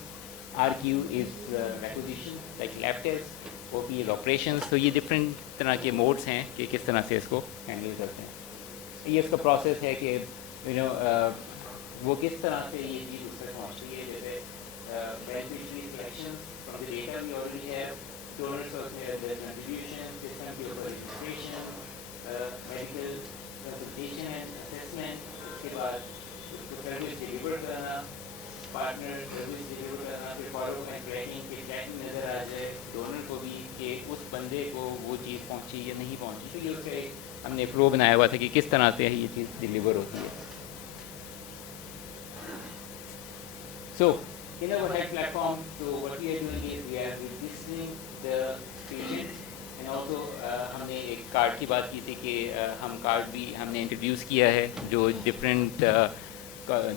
R Q is requisition like lab test, O P is operations. تو یہ ڈفرینٹ طرح کے موڈس ہیں کہ کس طرح سے اس کو ہینڈل کرتے ہیں. یہ اس کا پروسیس ہے کہ وہ کس طرح سے یہ چیز اس تک پہنچتی ہے. جیسے beneficiary selection from the data we already have, donor contribution, system کے اوپر registration, medical consultation and assessment. اس کے بعد اس کو سروس ڈلیور کرنا، پارٹنر سروس ڈلیور کرنا، پھر فالو اینڈ ٹریکنگ کی ٹریکنگ نظر آ جائے ڈونر کو بھی کہ اس بندے کو وہ چیز پہنچی یا نہیں پہنچی. تو یہ اس کا ایک ہم نے فلو بنایا ہوا تھا کہ کس طرح سے یہ چیز ڈلیور ہوتی ہے. So, in our health platform, so what we are doing is we are registering the patients and also ہم نے ایک کارڈ کی بات کی تھی کہ ہم کارڈ بھی ہم نے انٹروڈیوس کیا ہے جو ڈفرینٹ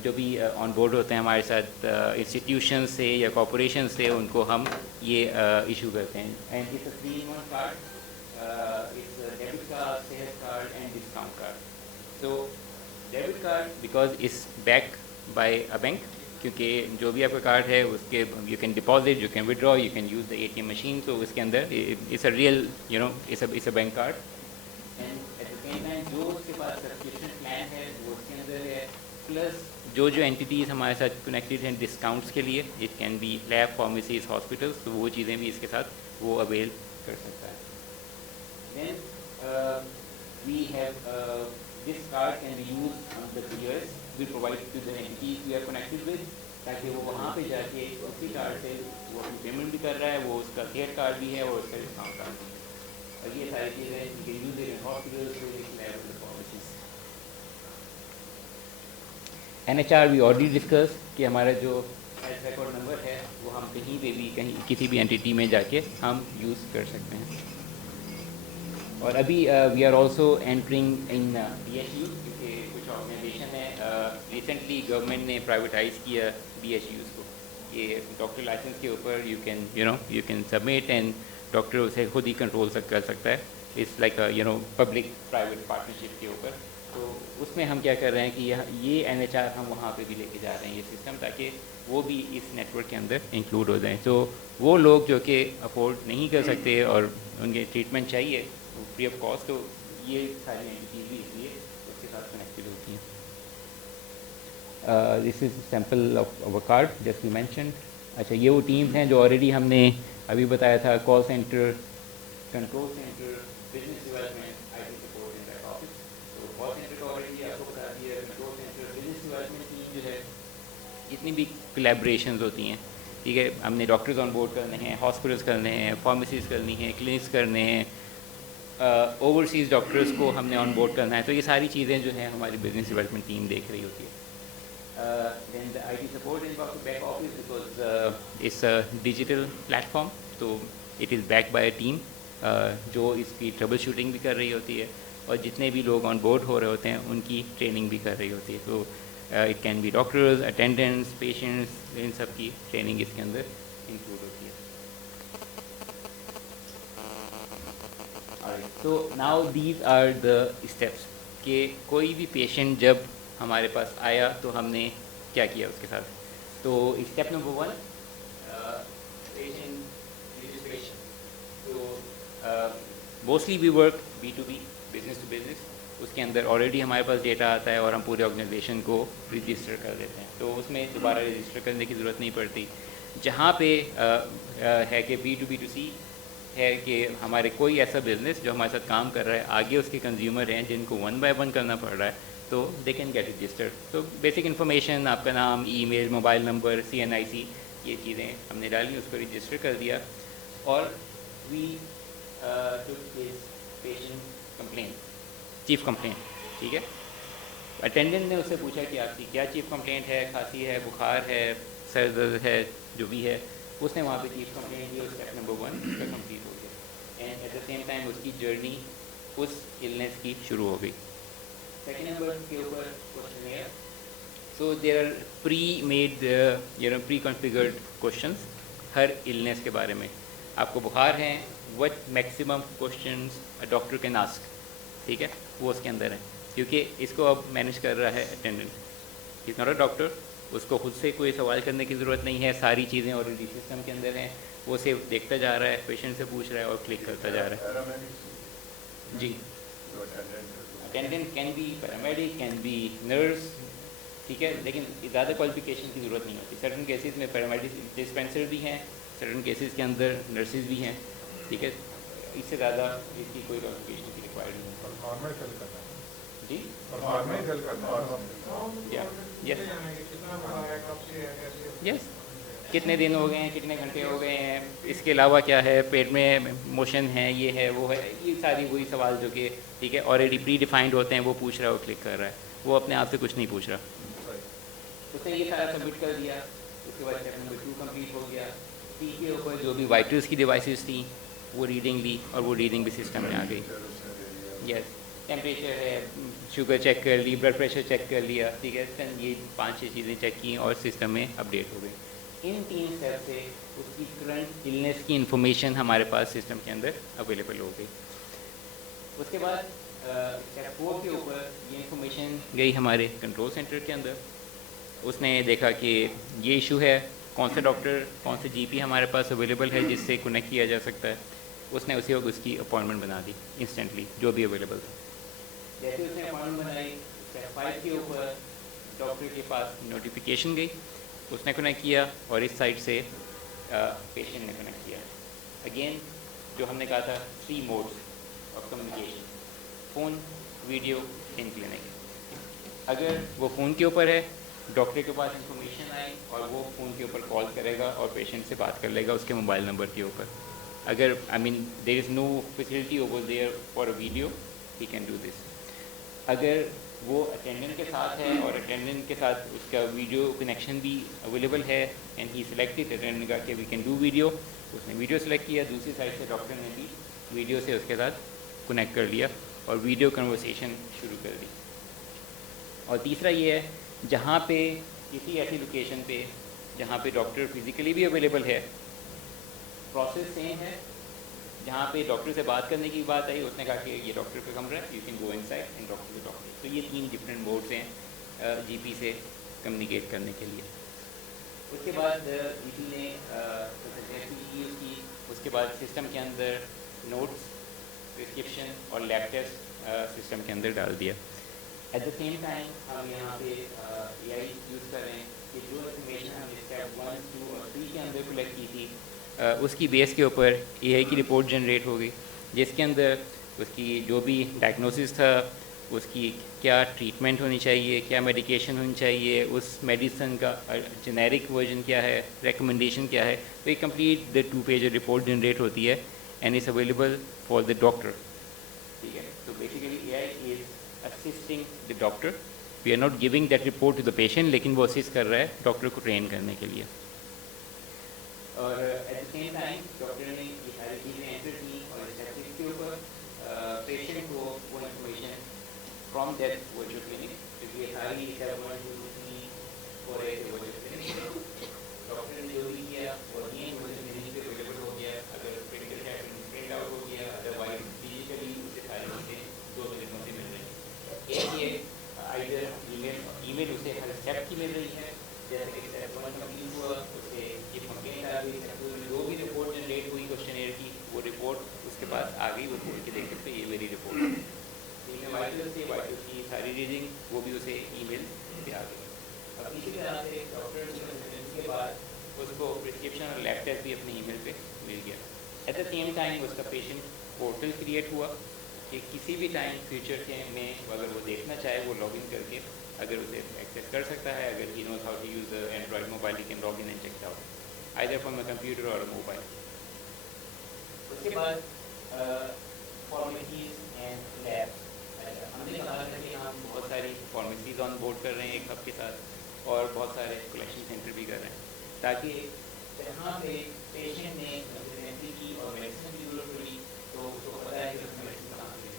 جو بھی آن بورڈ ہوتے ہیں ہمارے ساتھ انسٹیٹیوشن سے یا کارپوریشن سے ان کو ہم یہ ایشو کرتے ہیں. And it's a 3-in-1 card, it's debit card, صحت card and discount card. So debit card because it's back by a bank, کیونکہ جو بھی آپ کا کارڈ ہے اس کے you can deposit, you can withdraw, you can use the ATM machine. تو اس کے اندر it's a real it's a bank card. And at the same time جو اس کے پاس سبسکرپشن پلان ہے وہ اس کے اندر ہے، پلس جو اینٹیز ہمارے ساتھ کنیکٹیڈ ہیں ڈسکاؤنٹس کے لیے، it can be lab, pharmacies, hospitals, تو وہ چیزیں بھی اس کے ساتھ وہ اویل کر سکتا ہے. Then we have this card can be use on the peers we provide to the entities we are connected with, تاکہ وہ وہاں پہ جا کے اسی کارڈ سے وہ اپنی پیمنٹ بھی کر رہا ہے، وہ اس کا کیئر کارڈ بھی ہے اور اس کا ڈسکاؤنٹ کارڈ بھی ہے. اور یہ ساری چیزیں you can use it in hospitals, clinics, labs, pharmacies. NHR we already discuss کہ ہمارا جو ہیلتھ ریکارڈ نمبر ہے وہ ہم کہیں پہ بھی کہیں کسی بھی اینٹی میں جا کے ہم یوز کر سکتے ہیں. اور ابھی we are also entering in BHU، کیونکہ کچھ آرگنائزیشن ہے، ریسنٹلی گورنمنٹ نے پرائیویٹائز کیا BHUs کو، کہ ڈاکٹر لائسنس کے اوپر you can submit and doctor اسے خود ہی کنٹرول کر سکتا ہے. It's like public private partnership کے اوپر. تو اس میں ہم کیا کر رہے ہیں کہ یہ NHR ہم وہاں پہ بھی لے کے جا رہے ہیں یہ سسٹم، تاکہ وہ بھی اس نیٹ ورک کے اندر انکلوڈ ہو جائیں. تو وہ لوگ جو کہ افورڈ نہیں کر سکتے اور ان کے ٹریٹمنٹ چاہیے فری آف کاسٹ، تو یہ ساری اینٹیز بھی اس لیے اس کے ساتھ کنیکٹڈ ہوتی ہیں. This is sample of our card just we mention. اچھا، یہ وہ ٹیمز ہیں جو آلریڈی ہم نے ابھی بتایا تھا: کال centre, control centre, business development, IT support and back office. تو کال سینٹر کا آلریڈی آپ کو بتا دیا. Control centre, business development team جو ہے، جتنی بھی کولیبریشنز ہوتی ہیں، ٹھیک ہے، ہم نے ڈاکٹرز آن بورڈ کرنے ہیں، ہاسپٹلس کرنے ہیں، فارمیسیز کرنی ہیں، کلینکس کرنے ہیں، اوورسیز ڈاکٹرز کو ہم نے آن بورڈ کرنا ہے. تو یہ ساری چیزیں جو ہیں ہماری بزنس ڈیولپمنٹ ٹیم دیکھ رہی ہوتی ہے. Then the IT support and back office, because it's a digital platform, تو it is backed by a team جو اس کی ٹربل شوٹنگ بھی کر رہی ہوتی ہے، اور جتنے بھی لوگ آن بورڈ ہو رہے ہوتے ہیں ان کی ٹریننگ بھی کر رہی ہوتی ہے. تو it can be doctors, attendants, patients, ان سب کی ٹریننگ اس کے اندر انکلوڈ ہوتی ہے. تو now these are the steps, کہ کوئی بھی پیشنٹ جب ہمارے پاس آیا تو ہم نے کیا کیا اس کے ساتھ. تو اسٹیپ نمبر 1، پیشنٹ رجسٹریشن. تو mostly we work B2B، business to business. اس کے اندر آلریڈی ہمارے پاس ڈیٹا آتا ہے اور ہم پورے آرگنائزیشن کو رجسٹر کر دیتے ہیں، تو اس میں دوبارہ رجسٹر کرنے کی ضرورت نہیں پڑتی. جہاں پہ ہے کہ B2B2C ہے، کہ ہمارے کوئی ایسا بزنس جو ہمارے ساتھ کام کر رہا ہے، آگے اس کے کنزیومر ہیں جن کو 1 by 1 کرنا پڑ رہا ہے، تو دے کین گیٹ رجسٹرڈ. تو بیسک انفارمیشن، آپ کا نام، ای میل، موبائل نمبر، CNIC، یہ چیزیں ہم نے ڈالی، اس کو رجسٹر کر دیا. اور we tick his patient complaint, chief complaint, ٹھیک ہے. اٹینڈنٹ نے اس سے پوچھا کہ آپ کی کیا چیف کمپلینٹ ہے، کھانسی ہے، بخار ہے، سر درد ہے، جو بھی ہے. اس نے وہاں پہ چیف کمپلینٹ کی اور اسٹیپ نمبر 1 اس کا کمپلیٹ ہو گیا. And at the same time اس کی جرنی اس النیس کی شروع ہو گئی. سیکنڈ نمبر کے اوپر questionnaire. So there are pre made pre configured questions ہر النیس کے بارے میں. آپ کو بخار ہیں، what maximum questions doctor can ask, ٹھیک ہے، وہ اس کے اندر ہے. کیونکہ اس کو اب مینیج کر رہا ہے attendant, is not a doctor. اس کو خود سے کوئی سوال کرنے کی ضرورت نہیں ہے، ساری چیزیں آلریڈی سسٹم کے اندر ہیں. وہ صرف دیکھتا جا رہا ہے، پیشنٹ سے پوچھ رہا ہے اور کلک کرتا جا رہا ہے. جی، attendant can be paramedic, can be nurse, ٹھیک ہے، لیکن زیادہ کوالیفیکیشن کی ضرورت نہیں ہوتی. سرٹن کیسز میں پیرامیڈک ڈسپینسر بھی ہیں، سرٹن کیسز کے اندر نرسز بھی ہیں، ٹھیک ہے. اس سے زیادہ اس کی کوئی کوالیفیکیشن کی ریکوائرڈ نہیں ہے. جی، یس، کتنے دن ہو گئے ہیں، کتنے گھنٹے ہو گئے ہیں، اس کے علاوہ کیا ہے، پیٹ میں موشن ہے، یہ ہے، وہ ہے، یہ ساری وہی سوال جو کہ ٹھیک ہے آلریڈی پری ڈیفائنڈ ہوتے ہیں، وہ پوچھ رہا ہے اور کلک کر رہا ہے. وہ اپنے آپ سے کچھ نہیں پوچھ رہا. اس نے یہ سارا سبمٹ کر دیا. اس کے بعد اسٹیپ نمبر 2 کمپلیٹ ہو گیا. ٹی کے اوپر جو بھی وائٹلس کی ڈیوائسز تھیں وہ ریڈنگ لی، اور وہ ریڈنگ بھی سسٹم میں آ گئی. یس، ٹیمپریچر ہے، شوگر چیک کر لی، بلڈ پریشر چیک کر لیا، ٹھیک ہے. یہ 5-6 چیزیں چیک کی اور سسٹم میں اپڈیٹ ہو گئی. ان 3 اسٹیپ سے اس کی کرنٹ النیس کی انفارمیشن ہمارے پاس سسٹم کے اندر اویلیبل ہو گئی. اس کے بعد اسٹیپ 4 کے اوپر یہ انفارمیشن گئی ہمارے کنٹرول سینٹر کے اندر. اس نے دیکھا کہ یہ ایشو ہے، کون سے ڈاکٹر، کون سے GP ہمارے پاس اویلیبل ہے جس سے کنیکٹ کیا جا سکتا ہے. اس نے اسی وقت اس کی اپوائنٹمنٹ بنا دی انسٹنٹلی، جو بھی اویلیبل تھا. جیسے اس نے اپوائنٹمنٹ بنائی، اسٹیپ 5 کے اوپر ڈاکٹر کے پاس نوٹیفیکیشن گئی, اس نے کنیکٹ کیا, اور اس سائٹ سے پیشنٹ نے کنیکٹ کیا. اگین جو ہم نے کہا تھا 3 modes of communication, phone, video, in clinic. اگر وہ فون کے اوپر ہے, ڈاکٹر کے پاس انفارمیشن آئی اور وہ فون کے اوپر کال کرے گا اور پیشنٹ سے بات کر لے گا اس کے موبائل نمبر کے اوپر. اگر there is no facility over there for a video, he can do this. اگر وہ اٹینڈنٹ کے ساتھ ہے اور اٹینڈنٹ کے ساتھ اس کا ویڈیو کنیکشن بھی اویلیبل ہے, اینڈ ہی سلیکٹڈ اٹینڈنٹ کا کہ وی کین ڈو ویڈیو, اس نے ویڈیو سلیکٹ کیا, دوسری سائڈ سے ڈاکٹر نے بھی ویڈیو سے اس کے ساتھ کنیکٹ کر لیا اور ویڈیو کنورسیشن شروع کر دی. اور تیسرا یہ ہے, جہاں پہ کسی ایسی لوکیشن پہ جہاں پہ ڈاکٹر فزیکلی بھی اویلیبل ہے, پروسیس سیم ہے. جہاں پہ ڈاکٹر سے بات کرنے کی بات آئی, اس نے کہا کہ یہ ڈاکٹر کا کمرہ ہے, you can go in side and doctor سے ٹاک. تو یہ 3 ڈفرینٹ موڈس ہیں جی پی سے کمیونیکیٹ کرنے کے لیے. اس کے بعد جی پی نے اس کے بعد سسٹم کے اندر نوٹس, پرسکرپشن اور لیب ٹیسٹ سسٹم کے اندر ڈال دیا. ایٹ دا سیم ٹائم ہم یہاں پہ اے آئی یوز کر رہے ہیں کہ جو انفارمیشن ہم نے اسٹیپ 1, 2 اور 3 کے اندر کلیکٹ کی تھی, اس کی بیس کے اوپر اے آئی کی رپورٹ جنریٹ ہو گئی, جس کے اندر اس کی جو بھی ڈائگنوسس تھا, اس کی کیا ٹریٹمنٹ ہونی چاہیے, کیا میڈیکیشن ہونی چاہیے, اس میڈیسن کا جنیرک ورژن کیا ہے, ریکمنڈیشن کیا ہے. تو یہ کمپلیٹ 2 پیج رپورٹ جنریٹ ہوتی ہے and is available for the doctor. ٹھیک ہے, تو basically a I is assisting the doctor. We are not giving that report to the patient, لیکن وہ اسسٹ کر رہا ہے ڈاکٹر کو ٹرین کرنے کے لیے. اور at the same time doctor نے یہ ساری چیزیں انٹر کی اور اسٹیٹسٹکس کے اوپر پیشنٹ کو وہ information from that virtual clinic, کیونکہ یہ ساری اسٹیپ 1, 2, 3 فور ہے ورچوئل کلینک. ڈاکٹر نے جو بھی کیا وہ یہ ورچوئل کلینک پہ اویلیبل ہو گیا. اگر پرنٹ آؤٹ ہو گیا, ادروائز ڈیجیٹلی اسے ساری چیزیں 2 طریقوں سے مل رہی ہیں. ایک یہ آئیڈر ای میل اسے ہر اسٹیپ کی مل رہی ہے, جیسے کہ اسٹیپ 1 کمپلیٹ ہوا, اسے یہ کمپلینٹ آ گئی, جو بھی رپورٹ جنریٹ ہوئی کوشچنیئر کی, وہ رپورٹ اس کے پاس آ گئی, وہ کھول کے دیکھ سکتے یہ میری رپورٹ ہے. وائٹل سے وائٹل کی ساری ریڈنگ وہ بھی اسے ای میل پہ آ گئی. اب اسی طرح سے ڈاکٹر کے بعد اس کو پرسکرپشن اور لیب ٹیسٹ بھی اپنے ای میل پہ مل گیا. ایٹ دا سیم ٹائم اس کا پیشنٹ پورٹل کریٹ ہوا کہ کسی بھی ٹائم فیوچر کے میں اگر وہ دیکھنا چاہے وہ لاگ ان کر کے اگر اسے ایکسیس کر سکتا ہے. اگر he knows how to use android mobile, he can log in and check out either from a computer اور موبائل. اس کے بعد فارمیسیز اینڈ لیب. ہم نے کہا تھا کہ ہم بہت ساری فارمیسیز آن بورڈ کر رہے ہیں ایک ہب کے ساتھ, اور بہت سارے کلیکشن سینٹر بھی کر رہے ہیں, تاکہ جہاں پہ پیشنٹ نے ایمرجنسی کی اور میڈیسن کی ضرورت پڑی تو اس کو پتہ ہے کہ اس میڈیسن کہاں پہ ہے.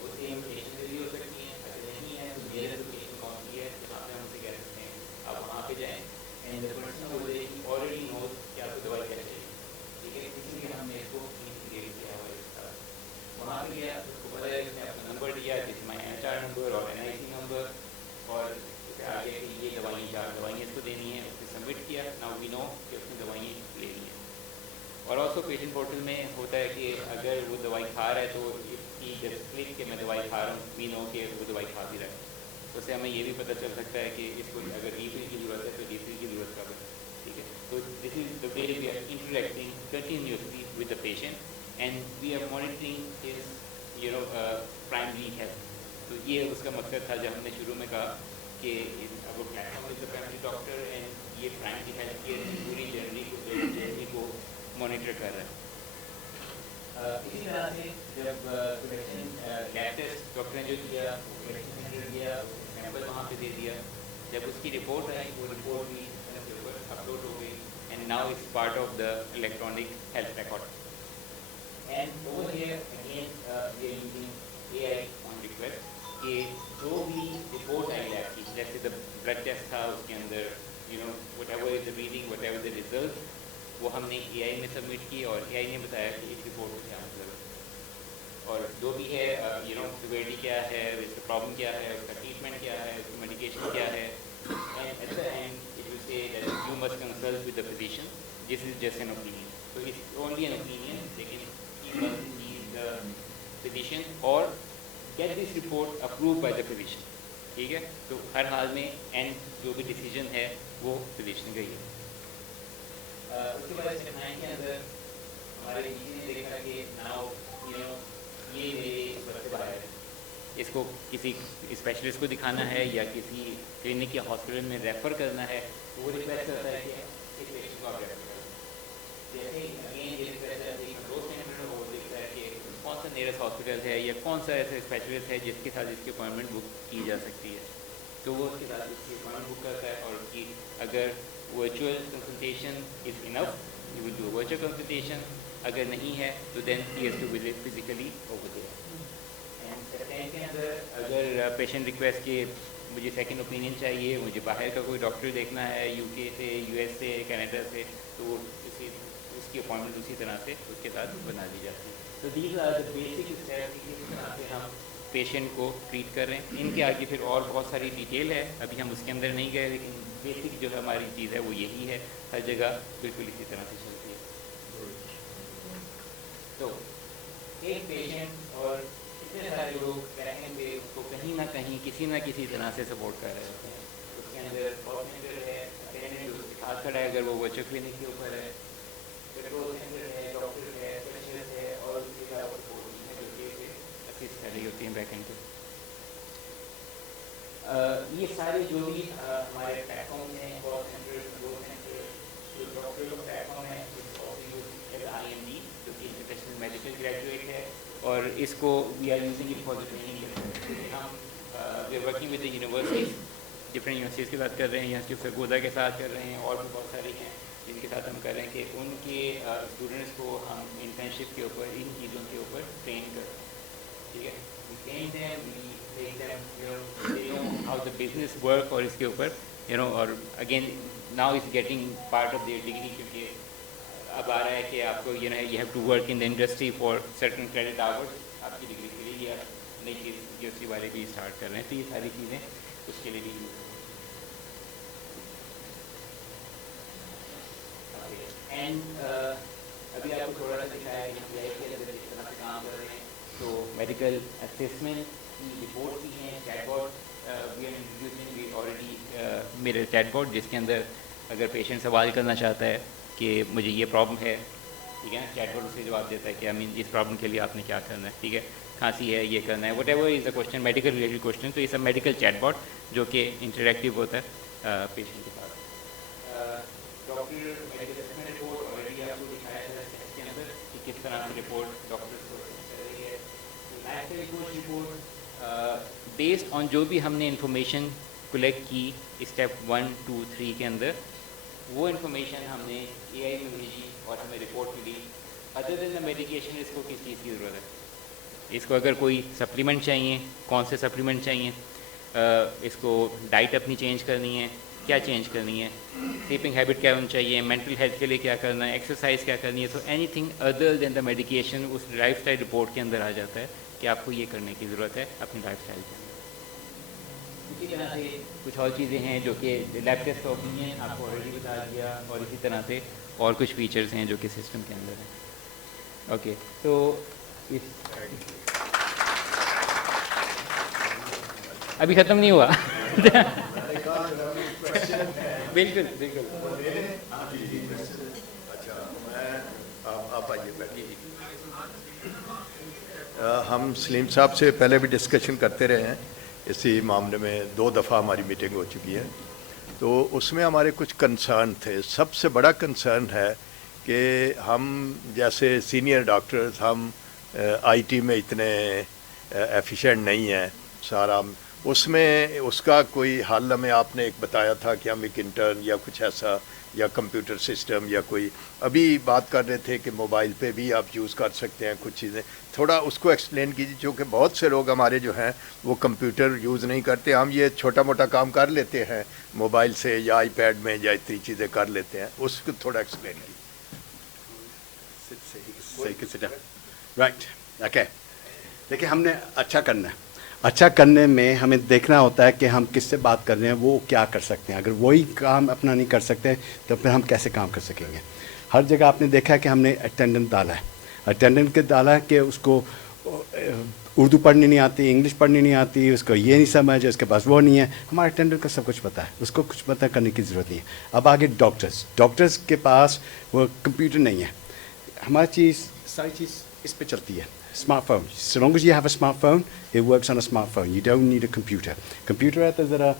وہ سیم لوکیشن پہ بھی ہو سکتی ہیں, اگر نہیں ہے تو میرے لوکیشن کون سی ہے جہاں پہ ہم اسے کہہ سکتے ہیں آپ وہاں پہ جائیں, and the person will already knows کہ آپ کو دوائی کیا چاہیے. ٹھیک ہے, اسی لیے ہم نے اس کو انٹیگریٹ کیا ہوا ہے. وہاں پہ گیا, اس کو پتہ ہے اس نے اپنا نمبر دیا, جس میں HR نمبر اور NIC نمبر, اور اسے آگے کہ یہ دوائیں 4 دوائیں اس کو دینی ہیں, اس نے سبمٹ کیا. ناؤ وی نو کہ اس نے دوائیں لے لی ہیں. اور آلسو پیشنٹ پورٹل میں ہوتا ہے کہ اگر وہ دوائی کھا رہا ہے تو کلک کہ میں دوائی کھا رہا ہوں, وی نو کہ وہ دوائی کھا بھی رہا ہے. اس سے ہمیں یہ بھی پتہ چل سکتا ہے کہ اس کو اگر ریفل کی ضرورت ہے تو ریفل کی ضرورت کب ہے. ٹھیک ہے, تو this is the way we are interacting continuously with the patient and we are monitoring his primary health. تو یہ اس کا مقصد تھا جب ہم نے شروع میں کہا کہ اب plate form is the primary doctor, and یہ پرائمری ہیلتھ کیئر کی پوری جرنی کو مانیٹر کر رہا ہے. اسی طرح سے جب لیب ٹیسٹ ڈاکٹر نے جو کیا, کلیکشن سینٹر گیا, سیمپل وہاں پہ دے دیا, جب اس کی رپورٹ آئی وہ رپورٹ بھی اپلوڈ ہو گئی, and now it's part of the electronic health record. And over here again we are using A I on request کہ جو بھی رپورٹ آئی لیب کی, جیسے دا بلڈ ٹیسٹ تھا, اس کے اندر whatever is the reading, whatever the result, وہ ہم نے اے آئی میں سبمٹ کی, اور اے آئی نے بتایا کہ اس رپورٹ کو کیا مطلب ہے, اور جو بھی ہے سیویرٹی کیا ہے, اس کا پرابلم کیا ہے, اس کا ٹریٹمنٹ کیا ہے, اس کی میڈیکیشن کیا ہے. And at the end it will say that you must consult with the physician, this is just an opinion. تو اٹس اونلی این اوپینین, لیکن he must be the physician or get this report approved by the physician. ٹھیک ہے. تو ہر حال میں and جو بھی decision ہے وہ فزیشین کا ہی ہے. اس کے بعد اسٹیپ 9 کے اندر ہمارے ٹیچر نے دیکھا کہ ناؤ یہ میرے بس سے باہر ہے, اس کو کسی اسپیشلسٹ کو دکھانا ہے یا کسی کلینک یا ہاسپٹل میں ریفر کرنا ہے, تو وہ ریکویسٹ کرتا ہے کہ اس پیشنٹ کو آپ ریفر کریں. جیسے اگین یہ ریکویسٹ ہے کہ گروتھ سینٹر وہ دیکھتا ہے کہ کون سا نیئرسٹ ہاسپٹل ہے یا کون سا ایسا اسپیشلسٹ ہے جس کے ساتھ اس کی اپوائنٹمنٹ بک کی جا سکتی ہے, تو وہ اس کے ساتھ اس کی اپوائنٹمنٹ بک کرتا ہے. اور اس کی اگر virtual consultation is enough, you will do virtual consultation. اگر نہیں ہے تو then he has to visit physically over there. And کے اندر اگر پیشنٹ ریکویسٹ کہ مجھے سیکنڈ اوپینین چاہیے, مجھے باہر کا کوئی ڈاکٹر دیکھنا ہے یو کے سے, یو ایس سے, کینیڈا سے, تو وہ اس کی اپوائنٹمنٹ اسی طرح سے اس کے ساتھ بنا دی جاتی ہے. تو these are the basic steps جس طرح سے ہم پیشنٹ کو ٹریٹ کر رہے ہیں. ان کے آگے پھر اور بہت ساری ڈیٹیل ہے, ابھی ہم اس کے اندر نہیں گئے, لیکن بیسک جو ہماری چیز ہے وہ یہی ہے, ہر جگہ بالکل اسی طرح سے چلتی ہے. تو ایک پیشنٹ اور اتنے سارے لوگ رہیں گے اس کو کہیں نہ کہیں کسی نہ کسی طرح سے سپورٹ کر رہے ہوتے ہیں. اس کے اندر کوآرڈینیٹر ہے, اٹینڈنٹ جو اس کے ساتھ کھڑا ہے اگر وہ ورچوئل کلینک کے اوپر ہے, پیٹرول سینٹر ہے, ڈاکٹر ہے, اسپیشلسٹ ہے, اور اس کے علاوہ جو کہ اسسٹ کر رہی ہوتی ہیں بیک اینڈ پہ. یہ سارے جو بھی ہمارے پلیٹ فارم ہیں, کال سینٹر, گروتھ سینٹر, جو ڈاکٹر کا پلیٹ فارم ہے, IMD جو کہ انٹرنیشنل میڈیکل گریجویٹ ہے, اور اس کو we are using it for the training. ہم we are working with the universities, different universities کے ساتھ کر رہے ہیں, یونیورسٹی آف سرگودا کے ساتھ کر رہے ہیں, اور بھی بہت سارے ہیں جن کے ساتھ ہم کر رہے ہیں کہ ان کے اسٹوڈنٹس کو ہم انٹرنشپ کے اوپر ان چیزوں کے اوپر ٹرین کریں. ٹھیک ہے, ہاؤ دا بزنس ورک, اور اس کے اوپر اور again now is getting part of their degree, کیونکہ اب آ رہا ہے کہ آپ کو you have to work in the industry for certain credit hours, آپ کی ڈگری کے لیے, یا نئی چیز یونیورسٹی والے بھی اسٹارٹ کر رہے ہیں. تو یہ ساری چیزیں اس کے لیے بھی یوز ہیں. اینڈ ابھی آپ کو تھوڑا سا دکھایا کہ ہم جس طرح سے کام کر رہے ہیں. تو میڈیکل اسسمنٹ کی رپورٹ بھی ہیں, chatbot we are introducing, we already میرے چیٹ باٹ جس کے اندر اگر پیشنٹ سوال کرنا چاہتا ہے کہ مجھے یہ پرابلم ہے, ٹھیک ہے, چیٹ باٹ اسے جواب دیتا ہے کہ اس پرابلم کے لیے آپ نے کیا کرنا ہے. ٹھیک ہے, کھانسی ہے, یہ کرنا ہے, what ever is a question, medical related question. تو یہ سب میڈیکل چیٹ باٹ جو کہ انٹریکٹیو ہوتا ہے پیشنٹ کے ساتھ. Doctor medical assessment report already آپ کو دکھایا تھا اس کے اندر کہ کس طرح سے رپورٹ ڈاکٹر کو کر رہی ہے. لائف رپورٹ بیسڈ آن جو بھی ہم نے انفارمیشن کلیکٹ کی اسٹیپ 1, 2, 3 کے اندر, وہ انفارمیشن ہم نے اے آئی میں بھیجی اور ہمیں رپورٹ ملی. ادر دین دا میڈیکیشن اس کو کس چیز کی ضرورت ہے, اس کو اگر کوئی سپلیمنٹ چاہیے, کون سے سپلیمنٹ چاہیے, اس کو ڈائٹ اپنی چینج کرنی ہے, کیا چینج کرنی ہے, سلیپنگ ہیبٹ کیا ہونی چاہیے, مینٹل ہیلتھ کے لیے کیا کرنا ہے, ایکسرسائز کیا کرنی ہے. So any thing other then دا میڈیکیشن اس لائف اسٹائل رپورٹ کے اندر آ جاتا ہے کہ آپ کو یہ کرنے کی ضرورت ہے اپنی لائف اسٹائل کے اندر. اسی طرح سے کچھ اور چیزیں ہیں جو کہ لیب ٹیسٹ کا اوپینین آپ کو آلریڈی بتا دیا, اور اسی طرح سے اور کچھ فیچرز ہیں جو کہ سسٹم کے اندر ہیں. اوکے, تو ابھی ختم نہیں ہوا. بالکل بالکل. ہم سلیم صاحب سے پہلے بھی ڈسکشن کرتے رہے ہیں, اسی معاملے میں 2 دفعہ ہماری میٹنگ ہو چکی ہے. تو اس میں ہمارے کچھ کنسرن تھے. سب سے بڑا کنسرن ہے کہ ہم جیسے سینئر ڈاکٹرز ہم آئی ٹی میں اتنے ایفیشینٹ نہیں ہیں. سارا اس میں اس کا کوئی حل ہمیں آپ نے ایک بتایا تھا کہ ہم ایک انٹرن یا کچھ ایسا, یا کمپیوٹر سسٹم, یا کوئی ابھی بات کر رہے تھے کہ موبائل پہ بھی آپ یوز کر سکتے ہیں کچھ چیزیں. تھوڑا اس کو ایکسپلین کیجیے, چونکہ بہت سے لوگ ہمارے جو ہیں وہ کمپیوٹر یوز نہیں کرتے. ہم یہ چھوٹا موٹا کام کر لیتے ہیں موبائل سے یا آئی پیڈ میں, یا اتنی چیزیں کر لیتے ہیں. اس کو تھوڑا ایکسپلین کیجیے. Right, okay. دیکھیں, ہم نے اچھا کرنے میں ہمیں دیکھنا ہوتا ہے کہ ہم کس سے بات کر رہے ہیں, وہ کیا کر سکتے ہیں. اگر وہی کام اپنا نہیں کر سکتے تو پھر ہم کیسے کام کر سکیں گے. ہر جگہ آپ نے دیکھا کہ ہم نے اٹینڈنٹ ڈالا ہے کہ اس کو اردو پڑھنی نہیں آتی, انگلش پڑھنی نہیں آتی, اس کو یہ نہیں سمجھ, اس کے پاس وہ نہیں ہے. ہمارے اٹینڈنٹ کو سب کچھ پتہ ہے, اس کو کچھ پتہ کرنے کی ضرورت نہیں ہے. اب آگے ڈاکٹرز کے پاس وہ کمپیوٹر نہیں ہے. ہماری چیز ساری چیز اس پہ چلتی ہے, smart phone. So long as you have a smartphone, it works on a smartphone. You don't need a computer. Computer ہے تو ذرا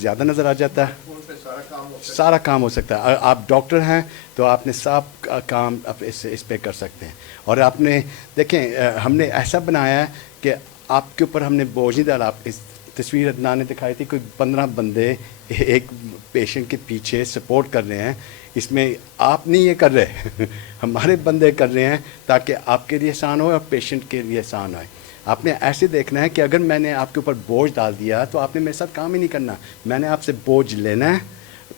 زیادہ نظر آ جاتا ہے, فون پہ سارا کام ہو سکتا سارا کام ہو سکتا ہے. آپ ڈاکٹر ہیں تو آپ نے سب کام اس پہ کر سکتے ہیں. اور آپ نے دیکھیں ہم نے ایسا بنایا ہے کہ آپ کے اوپر ہم نے بوجھ نہیں ڈالا. آپ اس تصویر عدنان نے دکھائی تھی, کوئی 15 بندے ایک پیشنٹ کے پیچھے سپورٹ کر رہے ہیں. اس میں آپ نہیں یہ کر رہے, ہمارے بندے کر رہے ہیں تاکہ آپ کے لیے آسان ہو اور پیشنٹ کے لیے آسان ہوئے. آپ نے ایسے دیکھنا ہے کہ اگر میں نے آپ کے اوپر بوجھ ڈال دیا تو آپ نے میرے ساتھ کام ہی نہیں کرنا. میں نے آپ سے بوجھ لینا ہے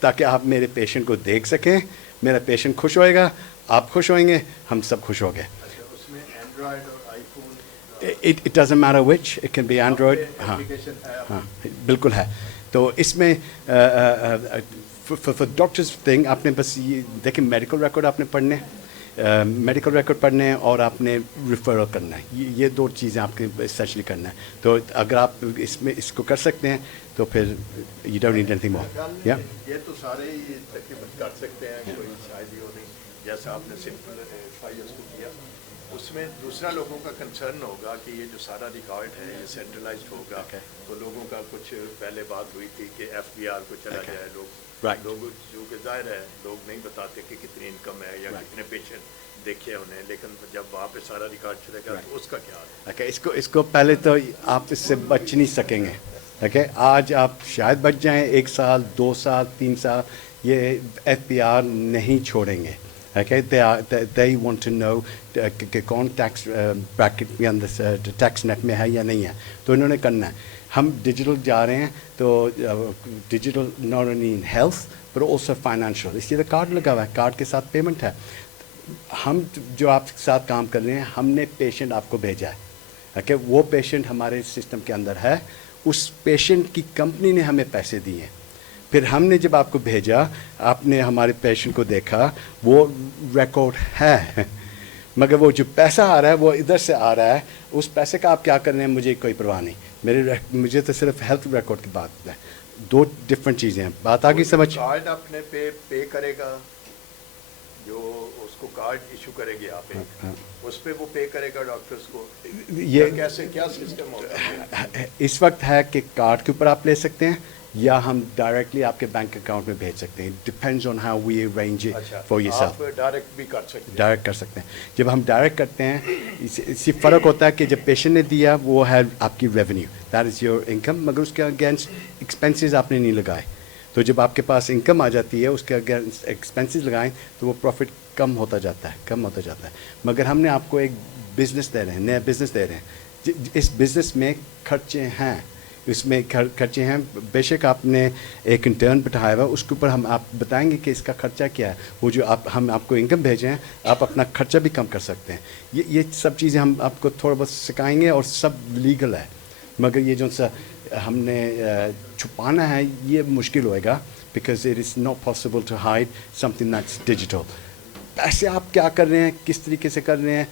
تاکہ آپ میرے پیشنٹ کو دیکھ سکیں. میرا پیشنٹ خوش ہوئے گا, آپ خوش ہوئیں گے, ہم سب خوش ہو گئے. اچھا, اس میں اینڈرائڈ اور آئی phone It doesn't matter which, it can be Android. ہاں ہاں بالکل ہے. تو اس میں for doctors thing آپ نے بس یہ دیکھیں, میڈیکل ریکارڈ آپ نے پڑھنے, میڈیکل ریکارڈ پڑھنے اور آپ نے ریفرل کرنا ہے. یہ 2 چیزیں آپ کے اسینشلی کرنا ہے. تو اگر آپ اس میں اس کو کر سکتے ہیں تو پھر you don't need anything more. Yeah. یہ تو سارے ہی تقریباً کر سکتے ہیں, کوئی شاید ہی ہو نہیں. جیسا آپ نے سمپل FIS کو کیا, اس میں دوسرا لوگوں کا کنسرن ہوگا کہ یہ جو سارا ریکارڈ ہے یہ سینٹرلائزڈ ہوگا. تو لوگوں کا کچھ پہلے بات ہوئی تھی کہ FBR کو چلا جائے. لوگ جو کہ ظاہر ہے لوگ نہیں بتاتے کہ کتنی انکم ہے یا کتنے پیشنٹ دیکھے انہیں, لیکن جب وہاں پہ سارا ریکارڈ چلے گا تو اس کا کیا حال ہے؟ اس کو پہلے تو آپ اس سے بچ نہیں سکیں گے. آج آپ شاید بچ جائیں 1 سال 2 سال 3 سال, یہ FBR نہیں چھوڑیں گے. They want to know کہ کون ٹیکس بریکٹ کے اندر ٹیکس نیٹ میں ہے یا نہیں ہے, تو انہوں نے کرنا ہے. ہم ڈیجیٹل جا رہے ہیں تو digital not only in health but also financial. اس لیے تو کارڈ لگا ہوا ہے, کارڈ کے ساتھ پیمنٹ ہے. ہم جو آپ کے ساتھ کام کر رہے ہیں, ہم نے پیشنٹ آپ کو بھیجا ہے, وہ پیشنٹ ہمارے سسٹم کے اندر ہے, اس پیشنٹ کی کمپنی نے ہمیں پیسے دیے ہیں. پھر ہم نے جب آپ کو بھیجا, آپ نے ہمارے پیشنٹ کو دیکھا, وہ ریکارڈ ہے, مگر وہ جو پیسہ آ رہا ہے وہ ادھر سے آ رہا ہے. اس پیسے کا آپ کیا کر رہے ہیں مجھے کوئی پرواہ نہیں. مجھے تو صرف ہیلتھ ریکارڈ کی بات ہے. 2 ڈفرینٹ چیزیں ہیں. بات آ گئی سمجھ؟ کارڈ اپنے پے کرے گا, جو اس کو کارڈ ایشو کریں گے آپ, اس پہ وہ پے کرے گا ڈاکٹرز کو. یہ کیسے کیا سسٹم ہوگا اس وقت ہے کہ کارڈ کے اوپر آپ لے سکتے ہیں یا ہم ڈائریکٹلی آپ کے بینک اکاؤنٹ میں بھیج سکتے ہیں. Depends on how we arrange for yourself. آپ ڈائریکٹ بھی کر سکتے ہیں. ڈائریکٹ کر سکتے ہیں. جب ہم ڈائریکٹ کرتے ہیں اسی فرق ہوتا ہے کہ جب پیشنٹ نے دیا وہ ہے آپ کی revenue, that is your income, مگر اس کے اگینسٹ ایکسپینسز آپ نے نہیں لگائے. تو جب آپ کے پاس انکم آ جاتی ہے اس کے اگینسٹ ایکسپینسز لگائیں تو وہ پروفٹ کم ہوتا جاتا ہے. مگر ہم نے آپ کو ایک بزنس دے رہے ہیں, نیا بزنس دے رہے ہیں. اس بزنس میں خرچے ہیں, بے شک آپ نے ایک انٹرن بٹھایا ہوا, اس کے اوپر ہم آپ بتائیں گے کہ اس کا خرچہ کیا ہے. وہ جو ہم آپ کو انکم بھیجیں ہیں, آپ اپنا خرچہ بھی کم کر سکتے ہیں. یہ سب چیزیں ہم آپ کو تھوڑا بہت سکھائیں گے اور سب لیگل ہے. مگر یہ جو سا ہم نے چھپانا ہے یہ مشکل ہوئے گا, because it is not possible to hide something that's digital. پیسے آپ کیا کر رہے ہیں, کس طریقے سے کر رہے ہیں,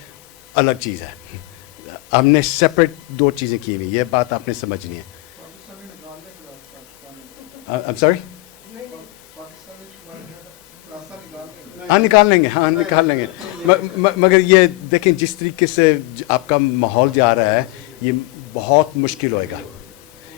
الگ چیز ہے. ہم نے سپریٹ 2 چیزیں کی ہوئی, یہ بات آپ نے سمجھنی ہے. I'm sorry? ہاں نکال لیں گے. مگر یہ دیکھیں جس طریقے سے آپ کا ماحول جا رہا ہے یہ بہت مشکل ہوئے گا.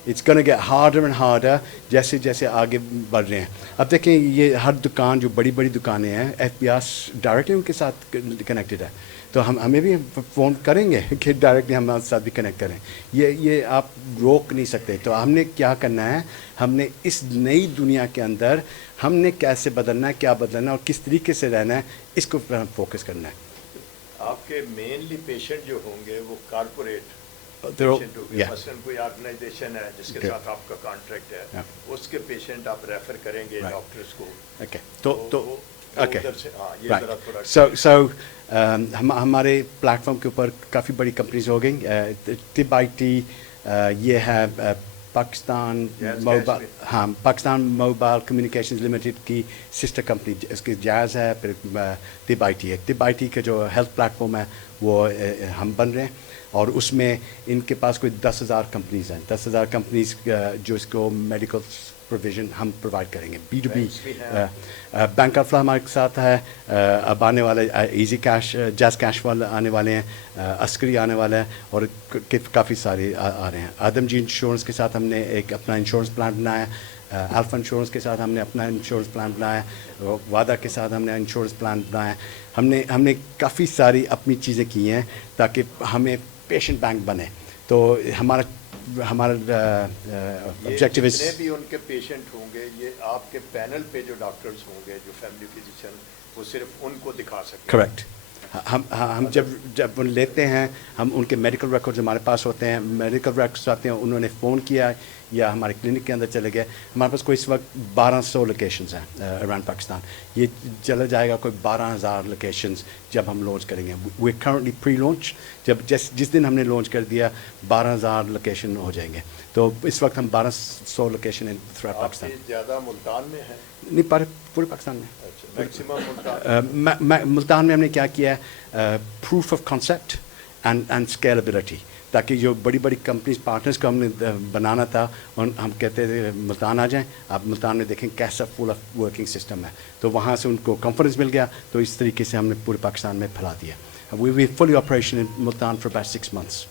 It's gonna get harder and harder جیسے جیسے آگے بڑھ رہے ہیں. اب دیکھیں یہ ہر دکان جو بڑی بڑی دکانیں ہیں FBR ڈائریکٹلی ان کے ساتھ کنیکٹڈ ہے, تو ہمیں بھی فون کریں گے کہ ڈائریکٹلی ہمارے ساتھ بھی کنیکٹ کریں. یہ آپ روک نہیں سکتے. تو ہم نے کیا کرنا ہے, ہم نے اس نئی دنیا کے اندر ہم نے کیسے بدلنا ہے, کیا بدلنا ہے اور کس طریقے سے رہنا ہے, اس کو پر ہم فوکس کرنا ہے. آپ کے مینلی پیشنٹ جو ہوں گے وہ کارپوریٹ Yeah. مثلاً کوئی آرگنائزیشن ہے جس کے ساتھ آپ کا کانٹریکٹ ہے, اس کے پیشنٹ آپ ریفر کریں گے ڈاکٹرز کو. ہمارے پلیٹ فارم کے اوپر کافی بڑی کمپنیز ہو گئیں. طب IT یہ ہے پاکستان موبائل کمیونیکیشنز لمیٹڈ کی سسٹر کمپنی, اس کی جائز ہے. پھر طب IT ہے, طب IT کا جو ہیلتھ پلیٹ فارم ہے وہ ہم بن رہے ہیں. اور اس میں ان کے پاس کوئی 10,000 کمپنیز ہیں. 10,000 کمپنیز جو اس کو میڈیکل پروویژن ہم پرووائڈ کریں گے. B2B بینک آف ہمارے ساتھ ہے. اب آنے والے ایزی کیش جیز کیش والے آنے والے ہیں, عسکری آنے والا ہے, اور کافی سارے آ رہے ہیں. آدم جی انشورنس کے ساتھ ہم نے ایک اپنا انشورنس پلان بنایا. الفا انشورنس کے ساتھ ہم نے اپنا انشورنس پلان بنایا. وعدہ کے ساتھ ہم نے انشورنس پلان بنایا. ہم نے کافی ساری اپنی چیزیں کی ہیں تاکہ ہمیں پیشنٹ بینک بنے. تو ہمارا آبجیکٹیو ہے. جتنے بھی ان کے پیشنٹ ہوں گے, یہ آپ کے پینل پہ جو ڈاکٹرز ہوں گے, جو فیملی فزیشین, وہ صرف ان کو دکھا سکتے ہیں. کریکٹ. ہم جب لیتے ہیں, ہم ان کے میڈیکل ریکارڈز ہمارے پاس ہوتے ہیں. میڈیکل ریکارڈز آتے ہیں, انہوں نے فون کیا یا ہمارے کلینک کے اندر چلے گئے. ہمارے پاس کوئی اس وقت 1200 لوکیشنز ہیں اراؤنڈ پاکستان. یہ چلا جائے گا کوئی 12,000 لوکیشنز جب ہم لانچ کریں گے. وی کرنٹلی پری لانچ, جس دن ہم نے لانچ کر دیا 12,000 لوکیشن ہو جائیں گے. تو اس وقت ہم 1200 لوکیشن ان تھرو پاکستان. زیادہ ملتان میں ہے؟ نہیں, پورے پاکستان میں. میکسیمم ملتان میں ہم نے کیا کیا ہے, پروف آف کانسیپٹ اینڈ اسکیلبلٹی, تاکہ جو بڑی بڑی کمپنیز پارٹنرز کو ہم نے بنانا تھا, اور ہم کہتے تھے ملتان آ جائیں, آپ ملتان میں دیکھیں کیسا فل آف ورکنگ سسٹم ہے. تو وہاں سے ان کو کانفیڈنس مل گیا, تو اس طریقے سے ہم نے پورے پاکستان میں پھیلا دیا. We fully operation in Multan for about 6 months.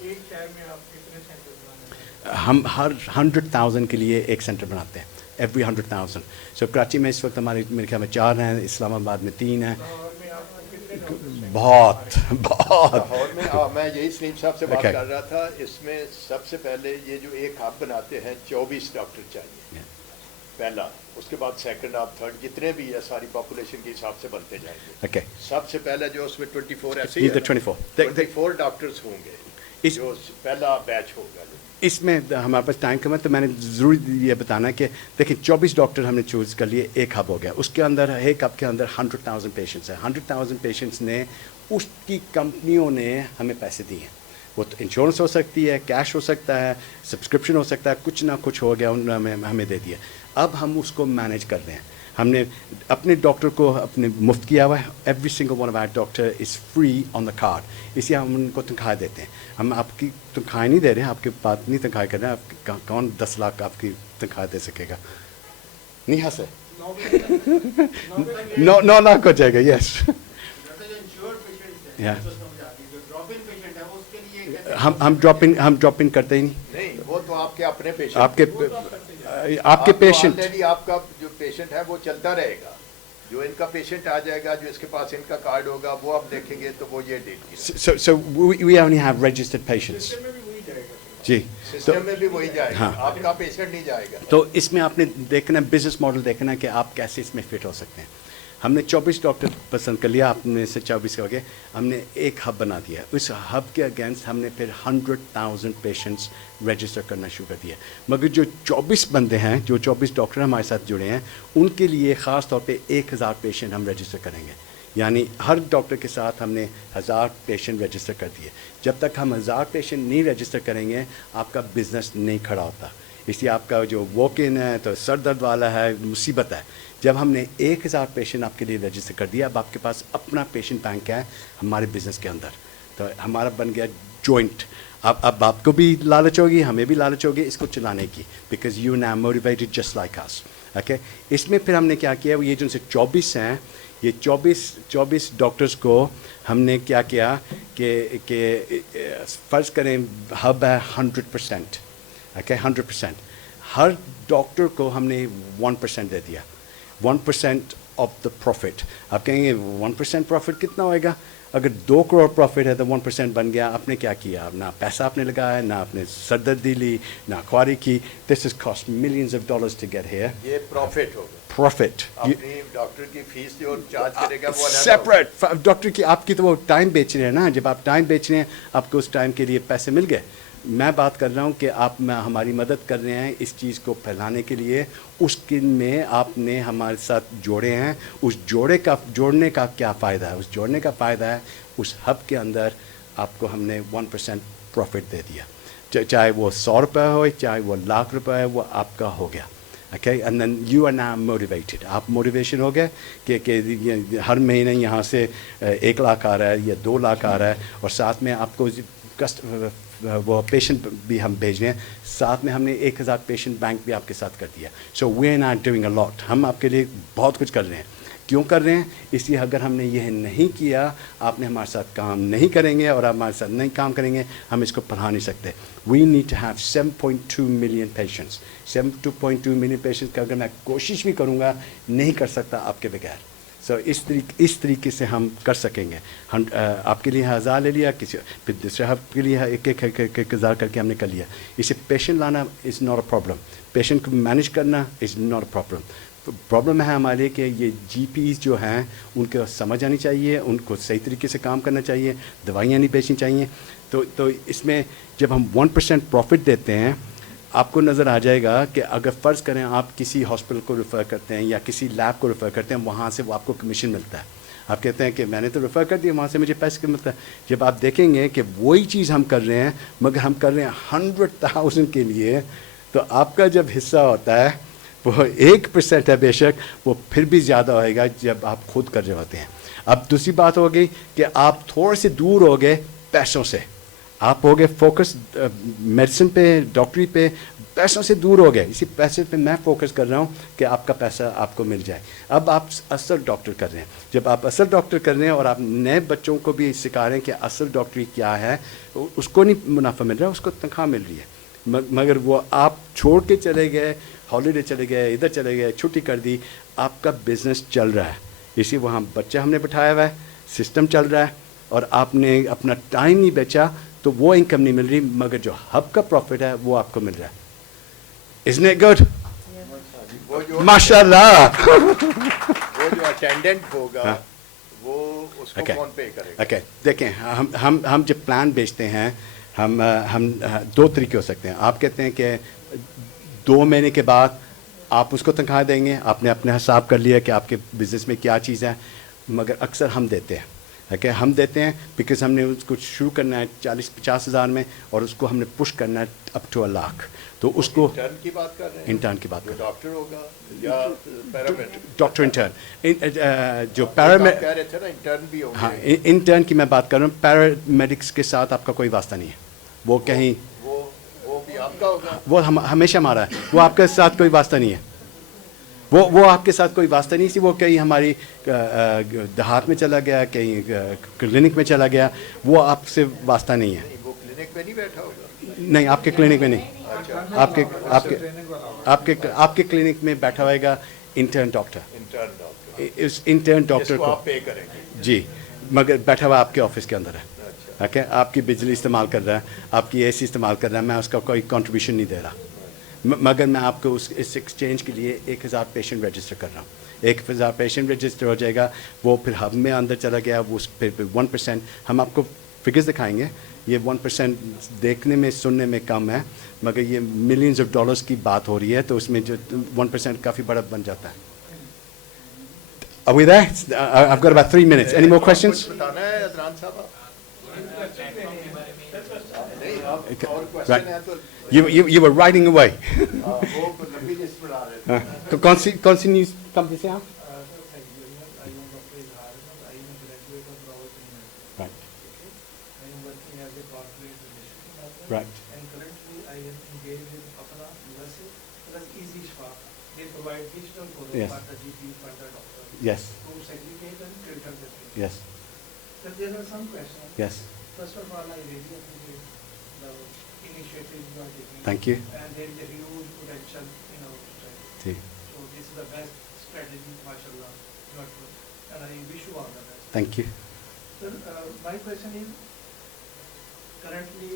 ہم ہر 100,000 کے لیے ایک سینٹر بناتے ہیں, ایوری 100,000. سو کراچی میں اس وقت ہمارے میرے خیال میں 4 ہیں, اسلام آباد میں 3 ہیں. بہت لاہور میں میں یہی سلیم صاحب سے بات کر رہا تھا. اس میں سب سے پہلے یہ جو ایک ہب بناتے ہیں 24 ڈاکٹر چاہیے پہلا, اس کے بعد سیکنڈ ہب, تھرڈ, جتنے بھی ہے ساری پاپولیشن کے حساب سے بنتے جائیں گے. سب سے پہلے جو اس میں 24 ایسے ہی 24 ڈاکٹرز ہوں گے جو پہلا بیچ ہوگا. اس میں ہمارے پاس ٹائم کم ہے, تو میں نے ضروری یہ بتانا کہ دیکھیں 24 ڈاکٹر ہم نے چوز کر لیے. ایک ہب ہو گیا, اس کے اندر ایک ہب کے اندر 100,000 پیشنٹس ہیں. 100,000 پیشنٹس نے اس کی کمپنیوں نے ہمیں پیسے دیے ہیں. وہ تو انشورنس ہو سکتی ہے, کیش ہو سکتا ہے, سبسکرپشن ہو سکتا ہے, کچھ نہ کچھ ہو گیا, انہوں نے ہمیں دے دیا. اب ہم اس کو مینیج کر رہے ہیں. ہم نے اپنے ڈاکٹر کو اپنے مفت کیا ہوا ہے. Every single one of our doctor is free on the card. اس لیے ہم ان کو تنخواہ دیتے ہیں. ہم آپ کی تنخواہ نہیں دے رہے ہیں, آپ کے بات نہیں تنخواہ کر رہے ہیں. آپ کون 10 لاکھ آپ کی تنخواہ دے سکے گا؟ نہیں ہنسے. 9 لاکھ ہو جائے گا. یس, ہم ڈراپ ان کرتے ہی نہیں. وہ تو آپ کے اپنے پیشنٹ, آپ کے پیشنٹ, آپ کا جو پیشنٹ ہے وہ چلتا رہے گا. جو ان کا پیشنٹ آ جائے گا, جو اس کے پاس ان کا کارڈ ہوگا, وہ آپ دیکھیں گے تو وہ یہ ڈیل کی. so we only have registered patients. جی, سسٹم میں بھی وہی جائے گا, آپ کا پیشنٹ نہیں جائے گا. تو اس میں آپ نے دیکھنا بزنس ماڈل دیکھنا کہ آپ کیسے اس میں فٹ ہو سکتے ہیں. ہم نے 24 ڈاکٹر پسند کر لیا, آپ نے سے 24 ہو گئے. ہم نے ایک ہب بنا دیا. اس ہب کے اگینسٹ ہم نے پھر 100,000 پیشنٹس رجسٹر کرنا شروع کر دیا. مگر جو 24 بندے ہیں, جو 24 ڈاکٹر ہمارے ساتھ جڑے ہیں, ان کے لیے خاص طور پہ 1,000 پیشنٹ ہم رجسٹر کریں گے. یعنی ہر ڈاکٹر کے ساتھ ہم نے 1000 پیشنٹ رجسٹر کر دیے. جب تک ہم 1000 پیشنٹ نہیں رجسٹر کریں گے, آپ کا بزنس نہیں کھڑا ہوتا. اس لیے آپ کا جو واک ان ہے تو سر درد والا ہے, مصیبت ہے. جب ہم نے 1000 پیشنٹ آپ کے لیے رجسٹر کر دیا, اب آپ کے پاس اپنا پیشنٹ بینک ہے ہمارے بزنس کے اندر. تو ہمارا بن گیا جوائنٹ. اب آپ کو بھی لالچ ہوگی, ہمیں بھی لالچ ہوگی اس کو چلانے کی, because you now motivated just like us. Okay, اس میں پھر ہم نے کیا کیا, یہ جو ان سے 24 ہیں, یہ 24 ڈاکٹرز کو ہم نے کیا کیا کہ فرض کریں ہب ہے 100%. اوکے, 100%. ہر ڈاکٹر کو ہم نے 1% دے دیا, 1% آف دا پروفٹ. آپ کہیں گے 1% پروفٹ کتنا ہوئے گا؟ اگر 2 کروڑ پروفٹ ہے تو 1% بن گیا. آپ نے کیا کیا؟ نہ پیسہ آپ نے لگایا, نہ آپ نے سردردی لی, نہ خواری کی. This is cost millions of dollars to get here. یہ پروفٹ ہوگا. پروفٹ اپنی ڈاکٹر کی فیس جو چارج کرے گا وہ سیپریٹ. ڈاکٹر کی آپ کی تو وہ ٹائم بیچ رہے ہیں نا. جب آپ ٹائم بیچ رہے ہیں, آپ کو اس ٹائم کے لیے پیسے مل گئے. میں بات کر رہا ہوں کہ آپ ہماری مدد کر رہے ہیں اس چیز کو پھیلانے کے لیے. اس دن میں آپ نے ہمارے ساتھ جوڑے ہیں. اس جوڑنے کا کیا فائدہ ہے؟ اس جوڑنے کا فائدہ ہے اس ہب کے اندر آپ کو ہم نے 1% پروفٹ دے دیا. چاہے وہ 100 روپے ہو, چاہے وہ لاکھ روپے ہے, وہ آپ کا ہو گیا. Okay, and then you are now motivated. آپ موٹیویشن ہو گئے کہ ہر مہینے یہاں سے 1 لاکھ آ رہا ہے یا 2 لاکھ آ رہا ہے, اور ساتھ میں آپ کو وہ پیشنٹ بھی ہم بھیج رہے ہیں, ساتھ میں ہم نے 1000 پیشنٹ بینک بھی آپ کے ساتھ کر دیا. So we are not doing a lot. ہم آپ کے لیے بہت کچھ کر رہے ہیں. کیوں کر رہے ہیں؟ اس لیے اگر ہم نے یہ نہیں کیا, آپ نے ہمارے ساتھ کام نہیں کریں گے اور آپ ہمارے ساتھ نہیں کام کریں گے, ہم اس کو پڑھا نہیں سکتے. We need to have 7.2 million patients. 7.2 million patients کا اگر میں کوشش بھی کروں گا, نہیں کر سکتا آپ کے بغیر. سو اس طریقے سے ہم کر سکیں گے. ہم آپ کے لیے 1000 لے لیا, کسی پھر دوسرے آپ کے لیے ایک ہزار کر کے ہم نے کر لیا. اسے پیشنٹ لانا از ناٹ اے پرابلم. پیشنٹ کو مینیج کرنا از ناٹ اے پرابلم. پرابلم ہے ہمارے کہ یہ جی پیز جو ہیں ان کو سمجھ آنی چاہیے, ان کو صحیح طریقے سے کام کرنا چاہیے, دوائیاں نہیں بیچنی چاہیے. تو اس میں جب ہم 1% پروفٹ دیتے ہیں, آپ کو نظر آ جائے گا کہ اگر فرض کریں آپ کسی ہاسپٹل کو ریفر کرتے ہیں یا کسی لیب کو ریفر کرتے ہیں, وہاں سے وہ آپ کو کمیشن ملتا ہے. آپ کہتے ہیں کہ میں نے تو ریفر کر دیا, وہاں سے مجھے پیسے ملتا ہے. جب آپ دیکھیں گے کہ وہی چیز ہم کر رہے ہیں مگر ہم کر رہے ہیں 100,000 کے لیے, تو آپ کا جب حصہ ہوتا ہے وہ 1% ہے بے شک, وہ پھر بھی زیادہ ہوئے گا جب آپ خود کر رہے ہوتے ہیں. اب دوسری بات ہو گئی کہ آپ تھوڑے سے دور ہو گئے پیسوں سے, آپ ہو گئے فوکس میڈیسن پہ, ڈاکٹری پہ, پیسوں سے دور ہو گئے. اسی پیسے پہ میں فوکس کر رہا ہوں کہ آپ کا پیسہ آپ کو مل جائے. اب آپ اصل ڈاکٹر کر رہے ہیں. جب آپ اصل ڈاکٹر کر رہے ہیں اور آپ نئے بچوں کو بھی سکھا رہے ہیں کہ اصل ڈاکٹری کیا ہے, اس کو نہیں منافع مل رہا, اس کو تنخواہ مل رہی ہے. مگر وہ آپ چھوڑ کے چلے گئے, ہالیڈے چلے گئے, ادھر چلے گئے, چھٹی کر دی, آپ کا بزنس چل رہا ہے. اسی وہاں بچہ ہم نے بٹھایا ہوا ہے, سسٹم چل رہا ہے, اور آپ نے اپنا ٹائم نہیں بیچا تو وہ انکم نہیں مل رہی, مگر جو ہب کا پروفٹ ہے وہ آپ کو مل رہا ہے. Isn't it good? ماشاء اللہ. وہ جو اٹینڈنٹ ہوگا وہ اس کو کون پے کرے گا؟ اوکے دیکھیں, ہم جب پلان بیچتے ہیں ہم 2 طریقے ہو سکتے ہیں. آپ کہتے ہیں کہ 2 مہینے کے بعد آپ اس کو تنخواہ دیں گے, آپ نے اپنے حساب کر لیا کہ آپ کے بزنس میں کیا چیز ہے, مگر اکثر ہم دیتے ہیں. اوکے ہم دیتے ہیں بیکاز ہم نے اس کو شروع کرنا ہے 40-50 ہزار میں, اور اس کو ہم نے پش کرنا ہے اپ ٹو 1 لاکھ. تو اس کو انٹرن کی بات کر رہے ہیں, انٹرن کی بات کر رہے ہیں. ڈاکٹر ہوگا یا پیرامیڈ, ڈاکٹر انٹرن جو کہہ رہے تھے نا انٹرن بھی ہاں ہوگا. انٹرن کی میں بات کر رہا ہوں. پیرامیڈکس کے ساتھ آپ کا کوئی واسطہ نہیں ہے. وہ کہیں وہ بھی آپ کا ہوگا, وہ ہمیشہ ہمارا ہے, وہ آپ کے ساتھ کوئی واسطہ نہیں ہے. وہ آپ کے ساتھ کوئی واسطہ نہیں سی. وہ کہیں ہماری دیہات میں چلا گیا, کہیں کلینک میں چلا گیا, وہ آپ سے واسطہ نہیں ہے. وہ کلینک میں نہیں بیٹھا ہوگا. نہیں, آپ کے کلینک میں نہیں. آپ کے کلینک میں بیٹھا ہوئے گا انٹرن ڈاکٹر. انٹرن ڈاکٹر اس انٹرن ڈاکٹر جس کو کو آپ پے کریں گے. جی, مگر بیٹھا ہوا آپ کے آفس کے اندر ہے. اوکے, آپ کی بجلی استعمال کر رہا ہے, آپ کی اے سی استعمال کر رہا ہے, میں اس کا کوئی کنٹریبیوشن نہیں دے رہا, مگر میں آپ کو اس ایکسچینج کے لیے 1000 پیشنٹ رجسٹر کر رہا ہوں. 1000 پیشنٹ رجسٹر ہو جائے گا, وہ پھر ہب میں اندر چلا گیا, وہ پھر 1%. ہم آپ کو فگرز دکھائیں گے. یہ 1% دیکھنے میں سننے میں کم ہے, مگر یہ ملینز آف ڈالرز کی بات ہو رہی ہے, تو اس میں جو 1% کافی بڑا بن جاتا ہے. Are we there? I've got about 3 minutes. Any more questions? کچھ بتانا ہے عدنان صاحب آپ؟ نہیں, اور Right. کوشچن ہے تو You were riding away. وہ لمبی لسٹ بنا رہے تھے. کون سی نیوز کمپنی سے آپ؟ Right. And currently I am engaged with Apna USA plus Easy Shfa. They provide digital for Yes. the GP, for the doctor. Yes. To segregate and filter the things. Yes. So there are some questions. Yes. First of all, I really appreciate the initiative you are taking. Thank you. And there is a huge potential in our society. Sí. So this is the best strategy, mashallah. You are doing. And I wish you all the best. Thank you. Sir, my question is, currently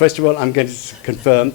First of all, I'm going to confirm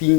3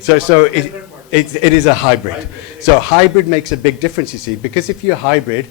So it is a hybrid. So hybrid makes a big difference, you see, because if you're hybrid,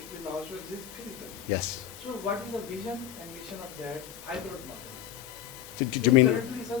it will also exist physically. Yes. So what is the vision and mission of that hybrid model? Do you mean? Currently, sir,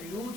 huge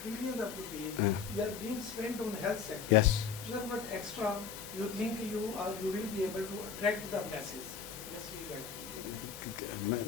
trillions of rupees, they are being spent on health sector. Yes. Sir, what extra you think you will be able to attract the masses? Yes, we get.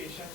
patients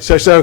So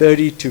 30 to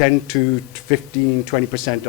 10 to 15-20%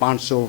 500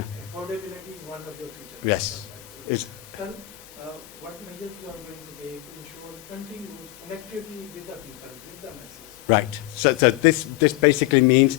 affordability is one of your features. Yes. It's, Sir, what measures you are going to take to ensure continuous connectivity with the people, with the masses? right. So this basically means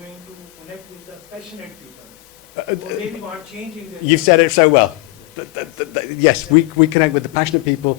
going to connect with the passionate people, who really want change in their you've said it so well. Yes, we connect with the passionate people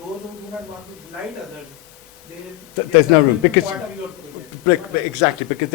those who do not want to blind others, There's no room because part of your project. exactly because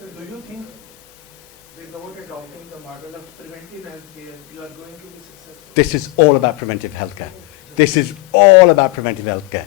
So do you think without adopting the model of preventive healthcare, you are going to be successful? This is all about preventive healthcare. This is all about preventive healthcare.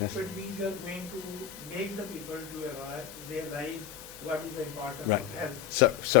Excellent. So it means you are going to make the people to realize what is the importance Right. of health. So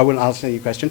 I will answer your question.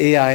AI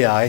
AI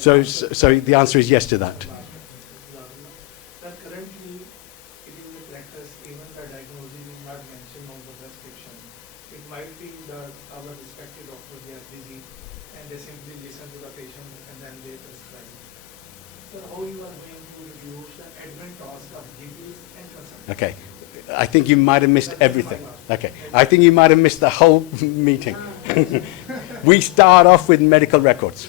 So the answer is yes to that. But currently, it is a practice, even the diagnosis is not mentioned on the prescription. It might be that our respected doctors, they are busy and they simply listen to the patient and then they prescribe. So how you are going to reduce the admin cost of GPs and consultants? Okay. I think you might have missed everything. Okay. I think you might have missed the whole meeting. We start off with medical records.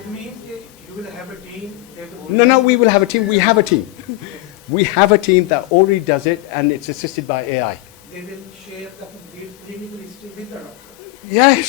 It means that you will have a team that No, we will have a team. We have a team. We have a team that already does it and it's assisted by AI. they will share the complete clinical history with the doctor. Yes.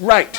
Right.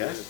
Yes.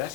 Yes.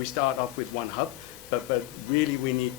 we start off with one hub, but really we need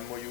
MOU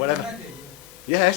Whatever. Yes.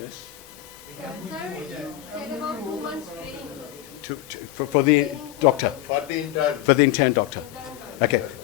Yes. Said about 2 months training. For the doctor. For the intern. For the intern doctor. Okay.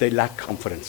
they lack confidence.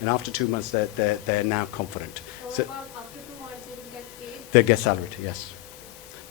and after 2 months they're now confident. So about after 2 months they will get paid. They get salaried, yes.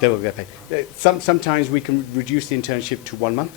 They will get paid. Sometimes we can reduce the internship to 1 month.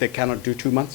they cannot do 2 months,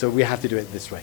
So we have to do it this way.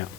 Yeah.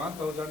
1000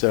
So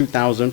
2000,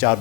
4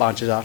5000.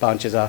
5000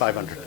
500.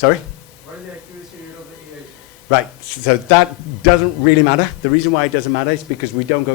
Sorry? What is the accuracy rate of the AI? Right, so that doesn't really matter. The reason why it doesn't matter is because we don't go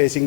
facing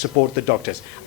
support the doctors.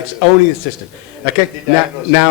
It's only the system. Okay, now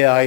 AI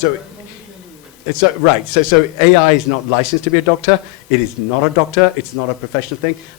So it's right. So AI is not licensed to be a doctor. It is not a doctor. It's not a professional thing.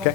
Okay?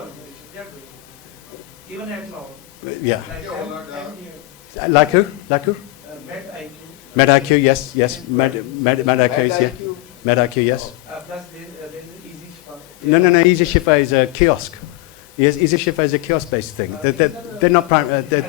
organizations, they are doing it. Even at now. Yeah. Like 10 years, Like who? MedIQ, MedIQ, yes. MedIQ is yeah. MedIQ, yes. plus there is Easy Shifa. No. Easy Shifa is a kiosk. Yes, Easy Shifa is a kiosk-based thing. They're not Isolated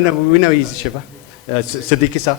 no, we know Easy Shifa. Siddiqui sir.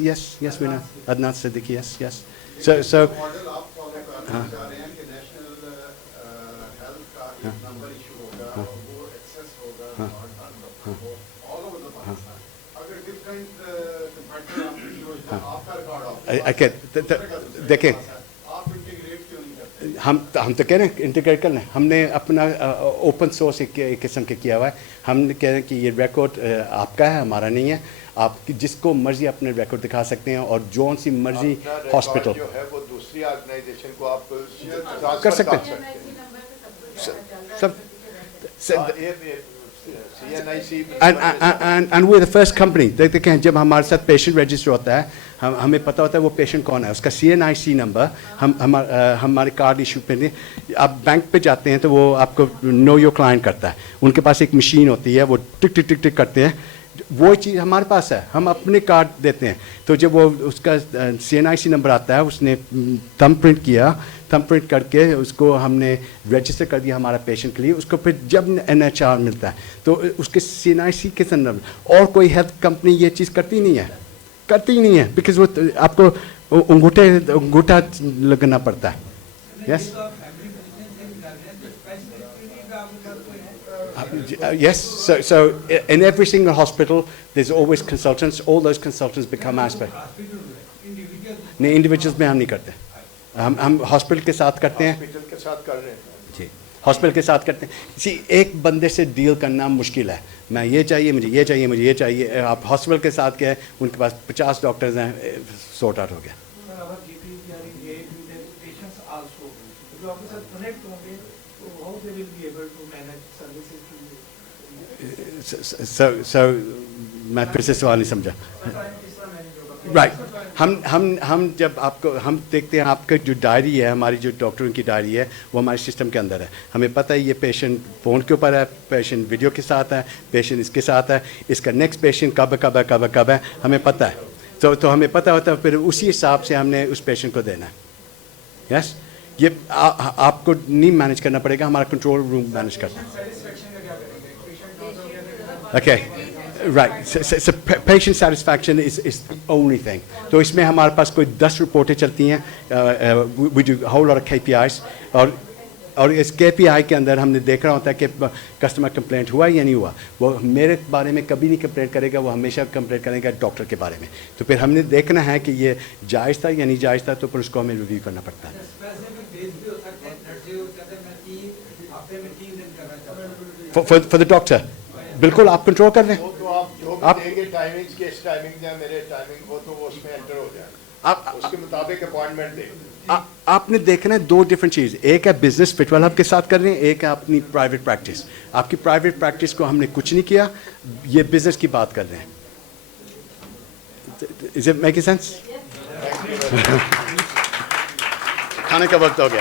Yes, we know. Adnan Siddiqui, yes. So model آپ follow کرنا چاہ رہے ہیں کہ national health کا ایک number issue ہوگا اور وہ ایکسیس ہوگا آل اوور دا پاکستان. اگر ڈفرینٹ کمپیوٹر آپ کا ریکارڈ دیکھیں آپ انٹیگریٹ کیوں نہیں کرتے؟ ہم تو کہہ رہے ہیں انٹیگریٹ کر لیں. ہم نے اپنا اوپن سورس ایک قسم کے کیا ہوا ہے. ہم کہہ رہے ہیں کہ یہ ریکارڈ آپ کا ہے, ہمارا نہیں ہے. آپ جس کو مرضی اپنے ریکارڈ دکھا سکتے ہیں اور جون سی مرضی ہاسپٹل جو ہے وہ دوسری آرگنائزیشن کو آپ کر سکتے ہیں. And we the first company. دیکھیں جب ہمارے ساتھ پیشنٹ رجسٹر ہوتا ہے ہمیں پتہ ہوتا ہے وہ پیشنٹ کون ہے, اس کا CNIC نمبر ہمارے کارڈ ایشو پہ نہیں. آپ بینک پہ جاتے ہیں تو وہ آپ کو نو یور کلائنٹ کرتا ہے. ان کے پاس ایک مشین ہوتی ہے, وہ ٹک ٹک ٹک ٹک کرتے ہیں. وہ چیز ہمارے پاس ہے, ہم اپنے کارڈ دیتے ہیں. تو جب وہ اس کا CNIC نمبر آتا ہے, اس نے تھم پرنٹ کیا, تھم پرنٹ کر کے اس کو ہم نے رجسٹر کر دیا ہمارا پیشنٹ کے لیے. اس کو پھر جب NHR ملتا ہے تو اس کے CNIC کے سندرب. اور کوئی ہیلتھ کمپنی یہ چیز کرتی نہیں ہے بیکاز وہ آپ کو انگوٹھا لگنا پڑتا ہے. یس Yes, so in every single hospital, there's always consultants. All those consultants become aspect. نہیں, individuals میں ہم نہیں کرتے. ہم ہاسپٹل کے ساتھ کرتے ہیں. ہاسپٹل کے ساتھ کر رہے ہیں. جی, ہاسپٹل کے ساتھ کرتے ہیں. اسی ایک بندے سے ڈیل کرنا مشکل ہے. میں یہ چاہیے, مجھے یہ چاہیے, مجھے یہ چاہیے. آپ ہاسپٹل کے ساتھ گئے, ان کے پاس 50 ڈاکٹرز ہیں, سورٹ آؤٹ ہو گیا. So میں پھر سے سوال نہیں سمجھا. رائٹ, ہم جب آپ کو ہم دیکھتے ہیں آپ کا جو ڈائری ہے, ہماری جو ڈاکٹروں کی ڈائری ہے وہ ہمارے سسٹم کے اندر ہے. ہمیں پتہ ہے یہ پیشنٹ فون کے اوپر ہے, پیشنٹ ویڈیو کے ساتھ ہے, پیشنٹ اس کے ساتھ ہے, اس کا نیکسٹ پیشنٹ کب ہے, ہمیں پتہ ہے. تو ہمیں پتہ ہوتا ہے, پھر اسی حساب سے ہم نے اس پیشنٹ کو دینا ہے. یس, یہ آپ کو نہیں مینیج کرنا پڑے گا, ہمارا کنٹرول روم مینیج کرتا ہے. Okay, right. So patient satisfaction is the only thing. تو اس میں ہمارے پاس کوئی 10 رپورٹیں چلتی ہیں. We do a whole lot of KPIs. اور اس KPI کے اندر ہم نے دیکھ رہا ہوتا ہے کہ کسٹمر کمپلینٹ ہوا یا نہیں ہوا. وہ میرے بارے میں کبھی نہیں کمپلینٹ کرے گا, وہ ہمیشہ کمپلینٹ کرے گا ڈاکٹر کے بارے میں. تو پھر ہم نے دیکھنا ہے کہ یہ جائز تھا یا نہیں جائز تھا, تو پھر اس کو ہمیں ریویو کرنا پڑتا ہے. For the doctor, بالکل آپ کنٹرول کر لیں. تو آپ جو بھی دیں گے ٹائمنگز کے, اس ٹائمنگ یا میرے ٹائمنگ ہو تو وہ اس میں انٹر ہو جائے, اس کے مطابق اپوائنٹمنٹ دیں. آپ نے دیکھنا ہے دو ڈفرینٹ چیز. ایک ہے بزنس فٹویل ہب کے ساتھ کر رہے ہیں, ایک ہے اپنی پرائیویٹ پریکٹس. آپ کی پرائیویٹ پریکٹس کو ہم نے کچھ نہیں کیا, یہ بزنس کی بات کر رہے ہیں. Is it making sense? کھانے کا وقت ہو گیا.